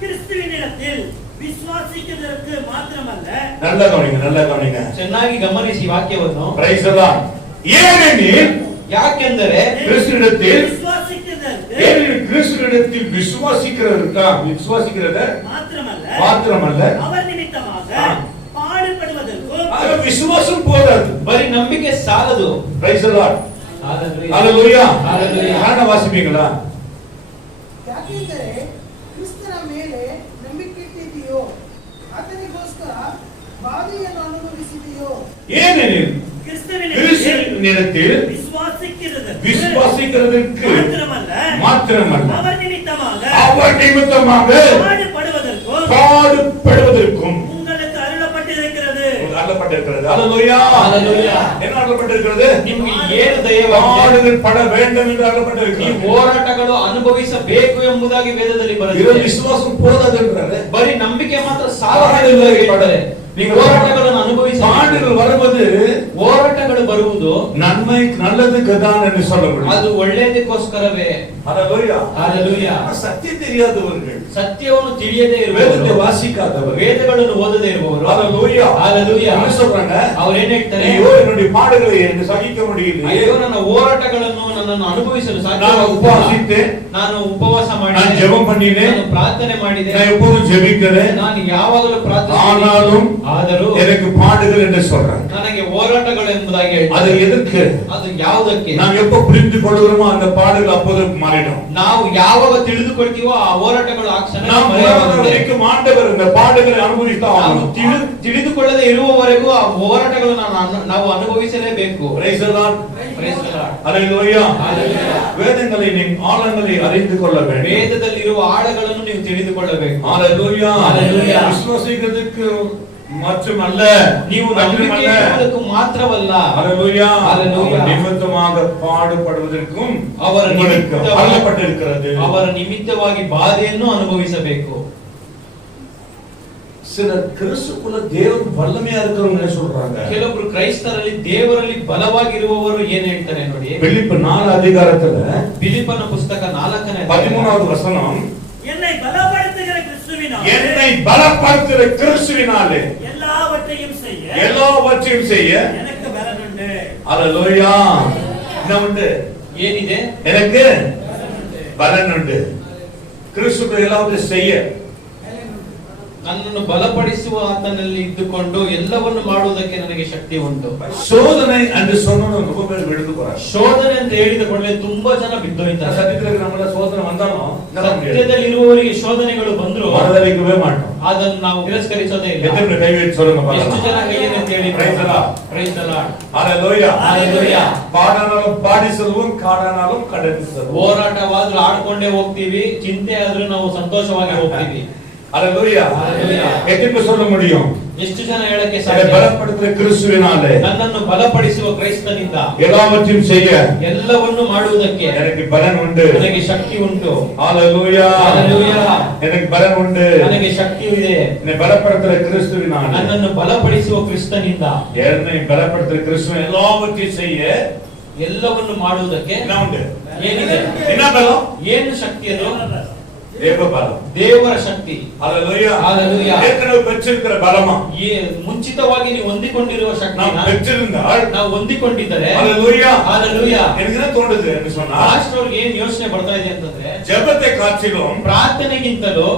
கிறிஸ்துவினிடத்தில் விசுவாசிக்கிறதற்கு மாத்திரமல்ல, நல்ல கவனிங்க. ಚೆನ್ನಾಗಿ ಗಮನಿಸಿ ವಾಕ್ಯವನ್ನು. Praise the Lord. ஏனெனில், ಯಾಕೆಂದರೆ கிறிஸ்துவினிடத்தில் விசுவாசிக்கிறத மாத்திரமல்ல அவர் நிமித்தமாக பாடுபடுவதற்கும். விசுவாசம் போதாது, ಬರೀ ನಂಬಿಕೆ ಸಾಲದು. Praise the Lord. Hallelujah. Hallelujah. ಕಾರಣ ವಾಸಿಪೀங்களா? ಯಾಕೆಂದರೆ ಕ್ರಿಸ್ತನ ಮೇಲೆ ನಂಬಿಕೆಯಿಟ್ಟಿದೆಯೋ ಆತನಿಗೋಸ್ಕರ ಬಾಧೆಯನ್ನು ಅನುಭವಿಸಿದೆಯೋ. ஏனெனில் கிறிஸ்துவினிடத்தில் விசுவாசிக்கிறதற்கு மாத்திரமல்ல அவர் நிமித்தமாக பாடுபடுவதற்கும் உங்களுக்கு அருளப்பட்டிருக்கிறது. ஹalleluya. என்ன அருளப்பட்டிருக்கிறது? ನಿಮಗೆ ಏನು ದಯವಾಗಿದೆ? பாடுகள் பட வேண்டும் என்று அருளப்பட்டிருக்கிறது. ಈ ಹೋರಾಟಗಳು ಅನುಭವಿಸಬೇಕು ಎಂಬುದಾಗಿ ವೇದದಲ್ಲಿ ಇದು ಬರೆದಿದೆ. ವಿಶ್ವಾಸ போதாது என்றாரு. ಬರೀ ನಂಬಿಕೆ ಮಾತ್ರ ಸಾಲದು. ನೀವು ಹೋರಾಟಗಳನ್ನು ಅನುಭವಿಸಿ பாடுகள் வருவது, ಹೋರಾಟಗಳು ಬರುವುದು நல்லதுக்கு தான் என்று சொல்ல முடியும். ಅದು ಒಳ್ಳೆಯದಕ್ಕೋಸ್ಕರವೇ. ஹalleluya. Hallelujah. சத்தியம் தெரியாதவர்கள், ಸತ್ಯವನ್ನು ತಿಳಿಯದೇ வேதத்தை ಇರುವವರು, வாசிக்காதவர்கள், ವೇದಗಳನ್ನು ಓದದೇ ಇರುವವರು, ஹalleluya. Hallelujah. என்ன சொல்றாங்க? ಅವರು ಏನ್ ಹೇಳ್ತಾರೆ? ஐயோ என்னுடைய பாடுகளை எனக்கு சகிக்க முடியல. ಅಯ್ಯೋ ನನ್ನ ಹೋರಾಟಗಳನ್ನು ನನ್ನನ್ನು ಅನುಭವಿಸಲು நான் ಸಾಧ್ಯವಾಗುತ್ತಿಲ್ಲ. உபவாசித்தேன், ನಾನು ಉಪವಾಸ நான் ಮಾಡಿದೆ, ஜெபம் பண்ணினேன், ನಾನು ಪ್ರಾರ್ಥನೆ ಮಾಡಿದೆ, நான் எப்போதும் ஜெபிக்கிறேன், ನಾನು ಯಾವಾಗಲೂ ಪ್ರಾರ್ಥಿಸುತ್ತೇನೆ. ஆனாலும் ಆದರೂ எனக்கு பாடுகள் என்று சொல்றாங்க. ನನಗೆ ಹೋರಾಟಗಳು ಎಂಬುದಾಗಿ அது ಹೇಳ್ತಾರೆ. எதுக்கு? ಅದು ಯಾವುದಕ್ಕೆ? நாம் எப்ப புரிந்து கொள்கிறோமோ அந்த பாடுகள் அப்போது மாறிடும். ನಾವು ಯಾವಾಗ ತಿಳಿದುಕೊಳ್ತೀವೋ ಆ ಹೋರಾಟಗಳು ಆ ಕ್ಷಣ நாம் ಮರೆಯಾಗುತ್ತದೆ. ஆண்டவர் இந்த பாடுகளை அனுபவித்தான் ನಾವು ஆகணும். ತಿಳಿದುಕೊಳ್ಳದೆ ಇರುವವರೆಗೂ ಆ ಹೋರಾಟಗಳು ನಾವು ಅನುಭವಿಸಲೇಬೇಕು. Praise the Lord. Praise the Lord. Hallelujah. Hallelujah. வேதங்களை நீங்கள் ஆழங்களை அறிந்து கொள்ள வேண்டும். ವೇದದಲ್ಲಿರುವ ಆಳಗಳನ್ನು ನೀವು ತಿಳಿದುಕೊಳ್ಳಬೇಕು. Hallelujah. Hallelujah. விசுவாசிக்கிறதுக்கு மட்டுமல்ல, ನೀವು ನಂಬಿಕೆ ಇರುವುದಕ್ಕೂ ಮಾತ್ರವಲ್ಲ, Hallelujah, Hallelujah, நிமித்தமாக பாடுபடுவதற்கும் ಅವರ அருளப்பட்டிருக்கிறது. ಅವರ ನಿಮಿತ್ತವಾಗಿ ಬಾಧೆಯನ್ನು ಅನುಭವಿಸಬೇಕು. சில கிறிஸ்துக்குள்ள தேவன் வல்லமையா இருக்கிறவங்க சொல்றாங்க. ಕೆಲವರು ಕ್ರೈಸ್ತರಲ್ಲಿ ದೇವರಲ್ಲಿ ಬಲವಾಗಿರುವವರು ಏನ್ ಹೇಳ್ತಾರೆ ನೋಡಿ. பிலிப்பு 4 அதிகாரத்துல பிலிப்பன புத்தக 4ನೇ 13வது வசனம், என்னை பலப்படுத்துகிற கிறிஸ்துவினாலே, என்னை பலப்படுத்துகிற கிறிஸ்துவினாலே எல்லாவற்றையும் செய்ய எனக்கு பலனுண்டு. ஹalleluya. என்ன உண்டு? ಏನಿದೆ? எனக்கு பலன் உண்டு. கிறிஸ்துவுக்கு எல்லாவற்றையும் செய்ய ನನ್ನನ್ನು ಬಲಪಡಿಸುವ ಆತನಲ್ಲಿ ಇದ್ದುಕೊಂಡು ಎಲ್ಲವನ್ನು ಮಾಡುವುದಕ್ಕೆ ನನಗೆ ಶಕ್ತಿ ಉಂಟು. சோதனை என்று சொன்னோம் ரொம்ப பேர் விழுந்து போறாங்க. ಶೋಧನೆ ಅಂತ ಹೇಳಿದ ಕೂಡಲೇ ತುಂಬಾ ಜನ ಬಿದ್ದೋಯ್ತಾರೆ. சத்தியத்துல நம்மள சோதனை வந்தாலும் ಸತ್ಯದಲ್ಲಿ ಇರುವವರಿಗೆ ಶೋಧನೆಗಳು ಬಂದ್ರು மனதளிக்கவே மாட்டோம். ಅದನ್ನು ನಾವು ತಿರಸ್ಕರಿಸೋದೇ ಇಲ್ಲ. எத்தனை கை வைத்து சொல்லுங்க ಎಷ್ಟು பாருங்க. ಜನ ಕೈಯನ್ನು ಹೇಳಿ Praise the Lord. Praise the Lord. Hallelujah. Hallelujah. பாடானாலும் பாடி செல்வோம், காடானாலும் கடந்து செல்வோம். ಹೋರಾಟವಾದ್ರೂ ಆಡ್ಕೊಂಡೇ ಹೋಗ್ತೀವಿ, ಚಿಂತೆ ಆದ್ರೂ ನಾವು ಸಂತೋಷವಾಗಿ ಹೋಗ್ತೀವಿ. ஹalleluya. Hallelujah. எத்தனை சொல்ல முடியும்? ಎಷ್ಟು ಜನ ಹೇಳಕ್ಕೆ என்னை ಸಾಧ್ಯ? பலப்படுத்துகிற கிறிஸ்துவினாலே ನನ್ನನ್ನು ಬಲಪಡಿಸುವ ಕ್ರೈಸ್ತನಿಂದ எல்லாவற்றையும் செய்ய ಎಲ್ಲವನ್ನು ಮಾಡುವುದಕ್ಕೆ எனக்கு பலன் உண்டு. ನನಗೆ ಶಕ್ತಿ ಉಂಟು. ஹalleluya. Hallelujah. எனக்கு பலன் உண்டு. ನನಗೆ ಶಕ್ತಿ ಇದೆ. என்னை பலப்படுத்துகிற கிறிஸ்துவினாலே ನನ್ನನ್ನು ಬಲಪಡಿಸುವ ಕ್ರಿಸ್ತನಿಂದ என்னை பலப்படுத்துகிற கிறிஸ்துவின் எல்லாவற்றையும் செய்ய ಎಲ್ಲವನ್ನು ಮಾಡುವುದಕ್ಕೆ என்ன உண்டு? ಏನಿದೆ? என்ன பலம்? ಏನು ಶಕ್ತಿ ಅದು? தேவ பலம். ದೇವರ ಶಕ್ತಿ. ஹalleluya. Hallelujah. ஏற்கனவே பெற்றிருக்கிற பலமா ಮುಂಚಿತವಾಗಿ ನೀವು ಹೊಂದಿಕೊಂಡಿರುವ ಶಕ್ತಿ நாம் பெற்றிருந்தால் ನಾವು ಹೊಂದಿಕೊಂಡಿದ್ದರೆ ஹalleluya. Hallelujah. எனக்கு என்ன தோணுது என்று சொன்னா ಪಾಸ್ಟರ್ಗೆ ಏನ್ ಯೋಚನೆ ಬರ್ತಾ ಇದೆ ಅಂತಂದ್ರೆ ஜெபத்தை காட்டிலும் ಪ್ರಾರ್ಥನೆಗಿಂತಲೂ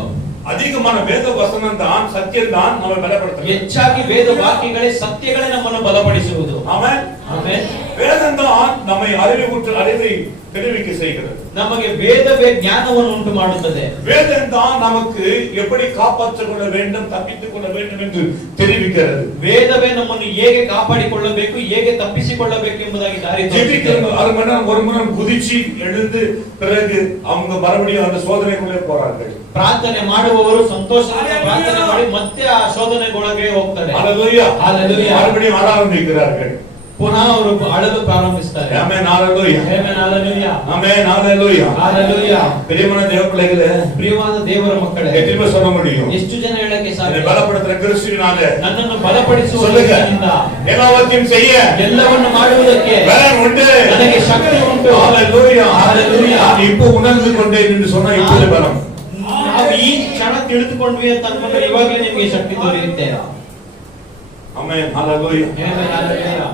அதிகமான வேத வசனம் தான், சத்தியம் தான் நம்ம பலப்படுத்தும். ಹೆಚ್ಚಾಗಿ ವೇದ ವಾಕ್ಯಗಳೇ ಸತ್ಯಗಳೇ ನಮ್ಮನ್ನು ಬಲಪಡಿಸುವುದು. ஆமென். ಆಮೆನ್. வேதம் தான் நம்மை அறிவை தெரிவிக்க செய்கிறது. ನಮಗೆ ವೇದವೇ ಜ್ಞಾನವನ್ನು ಉಂಟು ಮಾಡುತ್ತದೆ. வேதம் தான் நமக்கு எப்படி காப்பாற்றிக் கொள்ள வேண்டும், தப்பித்துக் கொள்ள வேண்டும் என்று தெரிவிக்கிறது. ವೇದವೇ ನಮ್ಮನ್ನು ಹೇಗೆ ಕಾಪಾಡಿಕೊಳ್ಳಬೇಕು, ಹೇಗೆ ತಪ್ಪಿಸಿಕೊಳ್ಳಬೇಕು ಎಂಬುದಾಗಿ ದಾರಿ ஜெபிக்கிறவங்க அரை மணி நேரம், ஒரு மணி நேரம் குதிச்சு எழுந்து பிறகு அவங்க மறுபடியும் அந்த சோதனைக்குள்ளே போறார்கள். ಪ್ರಾರ್ಥನೆ ಮಾಡುವವರು ಸಂತೋಷದಿಂದ ಪ್ರಾರ್ಥನೆ ಮಾಡಿ ಮತ್ತೆ ಆ ಶೋಧನೆಗೊಳಗೆ ಹೋಗ್ತಾರೆ. ஹalleluya. Hallelujah. மறுபடியும் ஆட ஆரம்பிக்கிறார்கள். ಪುನಃ ಅವರು ಅಳಲು ಪ್ರಾರಂಭಿಸುತ್ತಾರೆ. ஆமென். ஹalleluya. ಆಮೆನ್. ಹalleluya. ஆமென். ஹalleluya. ಹalleluya. பிரியமான தேவ பிள்ளைகளே, ಪ್ರಿಯವಾದ ದೇವರ ಮಕ್ಕಳೇ, எத்தனை சொல்ல முடியும்? ಎಷ್ಟು ಜನ ಹೇಳಕ್ಕೆ என்னை ಸಾಧ್ಯ? பலப்படுத்துகிற கிறிஸ்துவினாலே ನನ್ನನ್ನು ಬಲಪಡಿಸುವ சொல்லுங்க. ಕ್ರಿಸ್ತನಿಂದ எல்லாவற்றையும் செய்ய ಎಲ್ಲವನ್ನು ಮಾಡುವುದಕ್ಕೆ பலன் உண்டு. ನನಗೆ ಶಕ್ತಿ ಉಂಟು. ஹalleluya. Hallelujah. நான் இப்போ உணர்ந்து கொண்டேன் என்று சொன்னா இப்போது பலம். ನಾವು ಈ ಕ್ಷಣ ತಿಳಿದುಕೊಂಡ್ವಿ ಅಂತ ಅನ್ಕೊಂಡ್ರೆ ಇವಾಗಲೇ ನಿಮಗೆ ಶಕ್ತಿ ದೊರೆಯುತ್ತೆ. ஆமென். ஹalleluya. ಆಮೆನ್. ಹalleluya.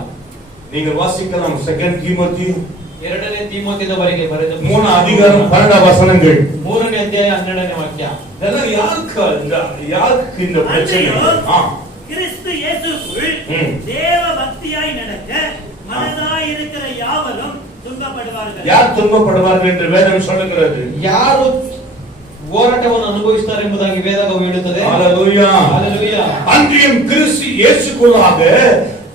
நீங்கள் வாசிக்கலாம் 2 தீமோத்தி 2ನೇ ತಿಮೋಥೆಯವರೆಗೆ ಬರೆದ 3 அதிகாரம் 12 வசனங்கள். 3ನೇ ಅಧ್ಯಾಯ 12ನೇ ವಾಕ್ಯ. இதெல்லாம் யாருக்கு இந்த பிரச்சனை? கிறிஸ்து இயேசுவுக்குள் தேவ பக்தியாய் நடக்க மனதாய் இருக்கிற யாவரும் துன்பப்படுவார்கள். யார் துன்பப்படுவார்கள் என்று வேதம் சொல்லுகிறது? ಯಾರು ಹೋರಾಟವನ್ನು ಅನುಭವಿಸುತ್ತಾರೆ ಎಂಬುದಾಗಿ ವೇದವು ಹೇಳುತ್ತದೆ. ஹalleluya. ಹalleluya. அன்றியும் கிறிஸ்து இயேசுக்குள்ளாக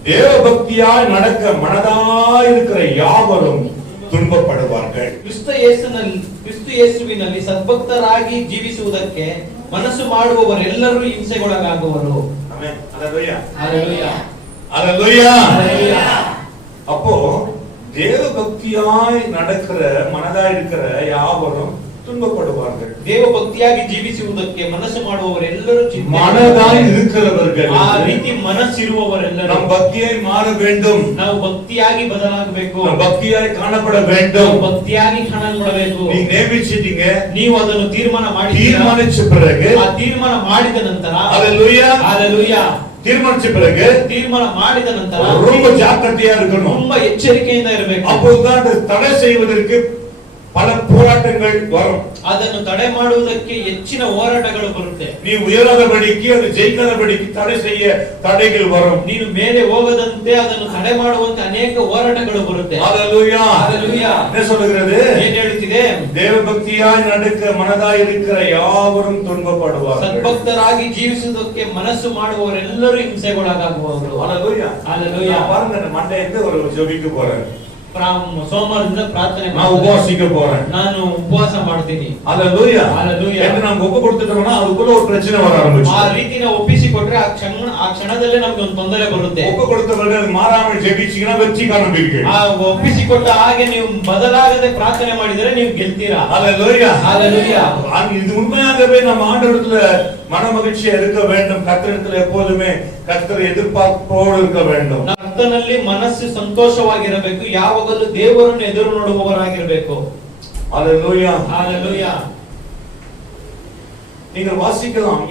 தேவ பக்தியாய் நடக்க மனதாய் இருக்கிற யாவரும் துன்பப்படுவார்கள். ಕ್ರಿಸ್ತ ಯೇಸುವಿನಲ್ಲಿ ಸದ್ಭಕ್ತರಾಗಿ ಜೀವಿಸುವುದಕ್ಕೆ ಮನಸ್ಸು ಮಾಡುವವರೆಲ್ಲರೂ ಹಿಂಸೆಗೊಳಗಾಗುವರು. ஆமென். ஹalleluya. ಹalleluya. ஹalleluya. ಹalleluya. அப்போ தேவ பக்தியாய் நடக்கிற மனதாய் இருக்கிற யாவரும் துன்பப்படுவார்கள். ದೇವ ಭಕ್ತಿಯಾಗಿ ಜೀವಿಸುವುದಕ್ಕೆ ಮನಸ್ಸು ಮಾಡುವವರೆಲ್ಲರೂ மனதாய் இருக்கிறவர்கள் ಆ ರೀತಿ ಮನಸ್ಸಿರುವವರೆಲ್ಲರೂ நம் பக்தியாய் மாற வேண்டும். ನಾವು ಭಕ್ತಿಯಾಗಿ ಬದಲಾಗಬೇಕು. நம் பக்தியாய் காணப்பட வேண்டும். ನಾವು ಭಕ್ತಿಯಾಗಿ ಕಾಣಲ್ಪಡಬೇಕು. நீங்க நேமிச்சிட்டீங்க, ನೀವು ಅದನ್ನು ತೀರ್ಮಾನ ಮಾಡಿ தீர்மானிச்ச பிறகு ಆ ತೀರ್ಮಾನ ಮಾಡಿದ ನಂತರ ஹalleluya. ಹalleluya. தீர்மானிச்ச பிறகு ತೀರ್ಮಾನ ಮಾಡಿದ ನಂತರ ரொம்ப ஜாக்கிரதையா இருக்கணும். ತುಂಬಾ ಎಚ್ಚರಿಕೆಯಿಂದ ಇರಬೇಕು. அப்போதுதான் அதை தடை செய்வதற்கு பல போராட்டங்கள் வரும். ಅದನ್ನು ತಡೆ ಮಾಡುವುದಕ್ಕೆ ಹೆಚ್ಚಿನ ಹೋರಾಟಗಳು ಬರುತ್ತೆ. நீ உயராதபடிக்கு, அது ஜெயிக்காதபடிக்கு தடை செய்ய தடைகள் வரும். ನೀನು ಮೇಲೆ ಹೋಗದಂತೆ ಅದನ್ನು ತಡೆ ಮಾಡುವಂತೆ ಅನೇಕ ಹೋರಾಟಗಳು ಬರುತ್ತೆ. ஹalleluya. ಹalleluya. என்ன சொல்லுகிறது? ಏನ್ ಹೇಳುತ್ತಿದೆ? தேவ பக்தியாய் நடக்க மனதாய் இருக்கிற யாவரும் துன்பப்படுவார்கள். ಸದ್ಭಕ್ತರಾಗಿ ಜೀವಿಸುವುದಕ್ಕೆ ಮನಸ್ಸು ಮಾಡುವವರೆಲ್ಲರೂ ಹಿಂಸೆಗೊಳಗಾಗುವವರು. ஹalleluya. ಹalleluya. பாருங்க, நான் மண்டையிலிருந்து ஒரு ஜெபிக்க போறேன். ಸೋಮವಾರದಿಂದ ಪ್ರಾರ್ಥನೆ நான் உபவாசிக்க போறேன். ನಾನು ಉಪವಾಸ ಮಾಡ್ತೀನಿ. ஹalleluya. ஹalleluya. என்று நாம் ஒப்பு கொடுத்துட்டோம்னா அதுக்குள்ள ஒரு பிரச்சனை வர ஆரம்பிச்சு. ಆ ರೀತಿ ನಾವು ಒಪ್ಪಿಸಿಕೊಟ್ರೆ ಆ ಕ್ಷಣದಲ್ಲೇ ನಮಗೆ ಒಂದು ತೊಂದರೆ ಬರುತ್ತೆ. ஒப்பு கொடுத்தவர்கள் அது மாறாமல் ஜெபிச்சீங்கன்னா வெற்றி காண்பீர்கள். ಆ ಒಪ್ಪಿಸಿಕೊಟ್ಟ ಹಾಗೆ ನೀವು ಬದಲಾಗದೆ ಪ್ರಾರ್ಥನೆ ಮಾಡಿದರೆ ನೀವು ಗೆಲ್ತೀರಾ. ஹalleluya. ஹalleluya. இது உண்மையாகவே நம்ம ஆண்டவரிடத்துல மன மகிழ்ச்சியா இருக்க வேண்டும். கர்த்தரிடத்துல எப்போதுமே கர்த்தரை எதிர்பார்ப்போடு இருக்க வேண்டும். ಕರ್ತನಲ್ಲಿ ಮನಸ್ಸು ಸಂತೋಷವಾಗಿರಬೇಕು. ಯಾವಾಗಲೂ ದೇವರನ್ನು ಎದುರು ನೋಡುವವರಾಗಿರಬೇಕು. ஹalleluya. ஹalleluya. நீங்கள் வாசிக்கலாம்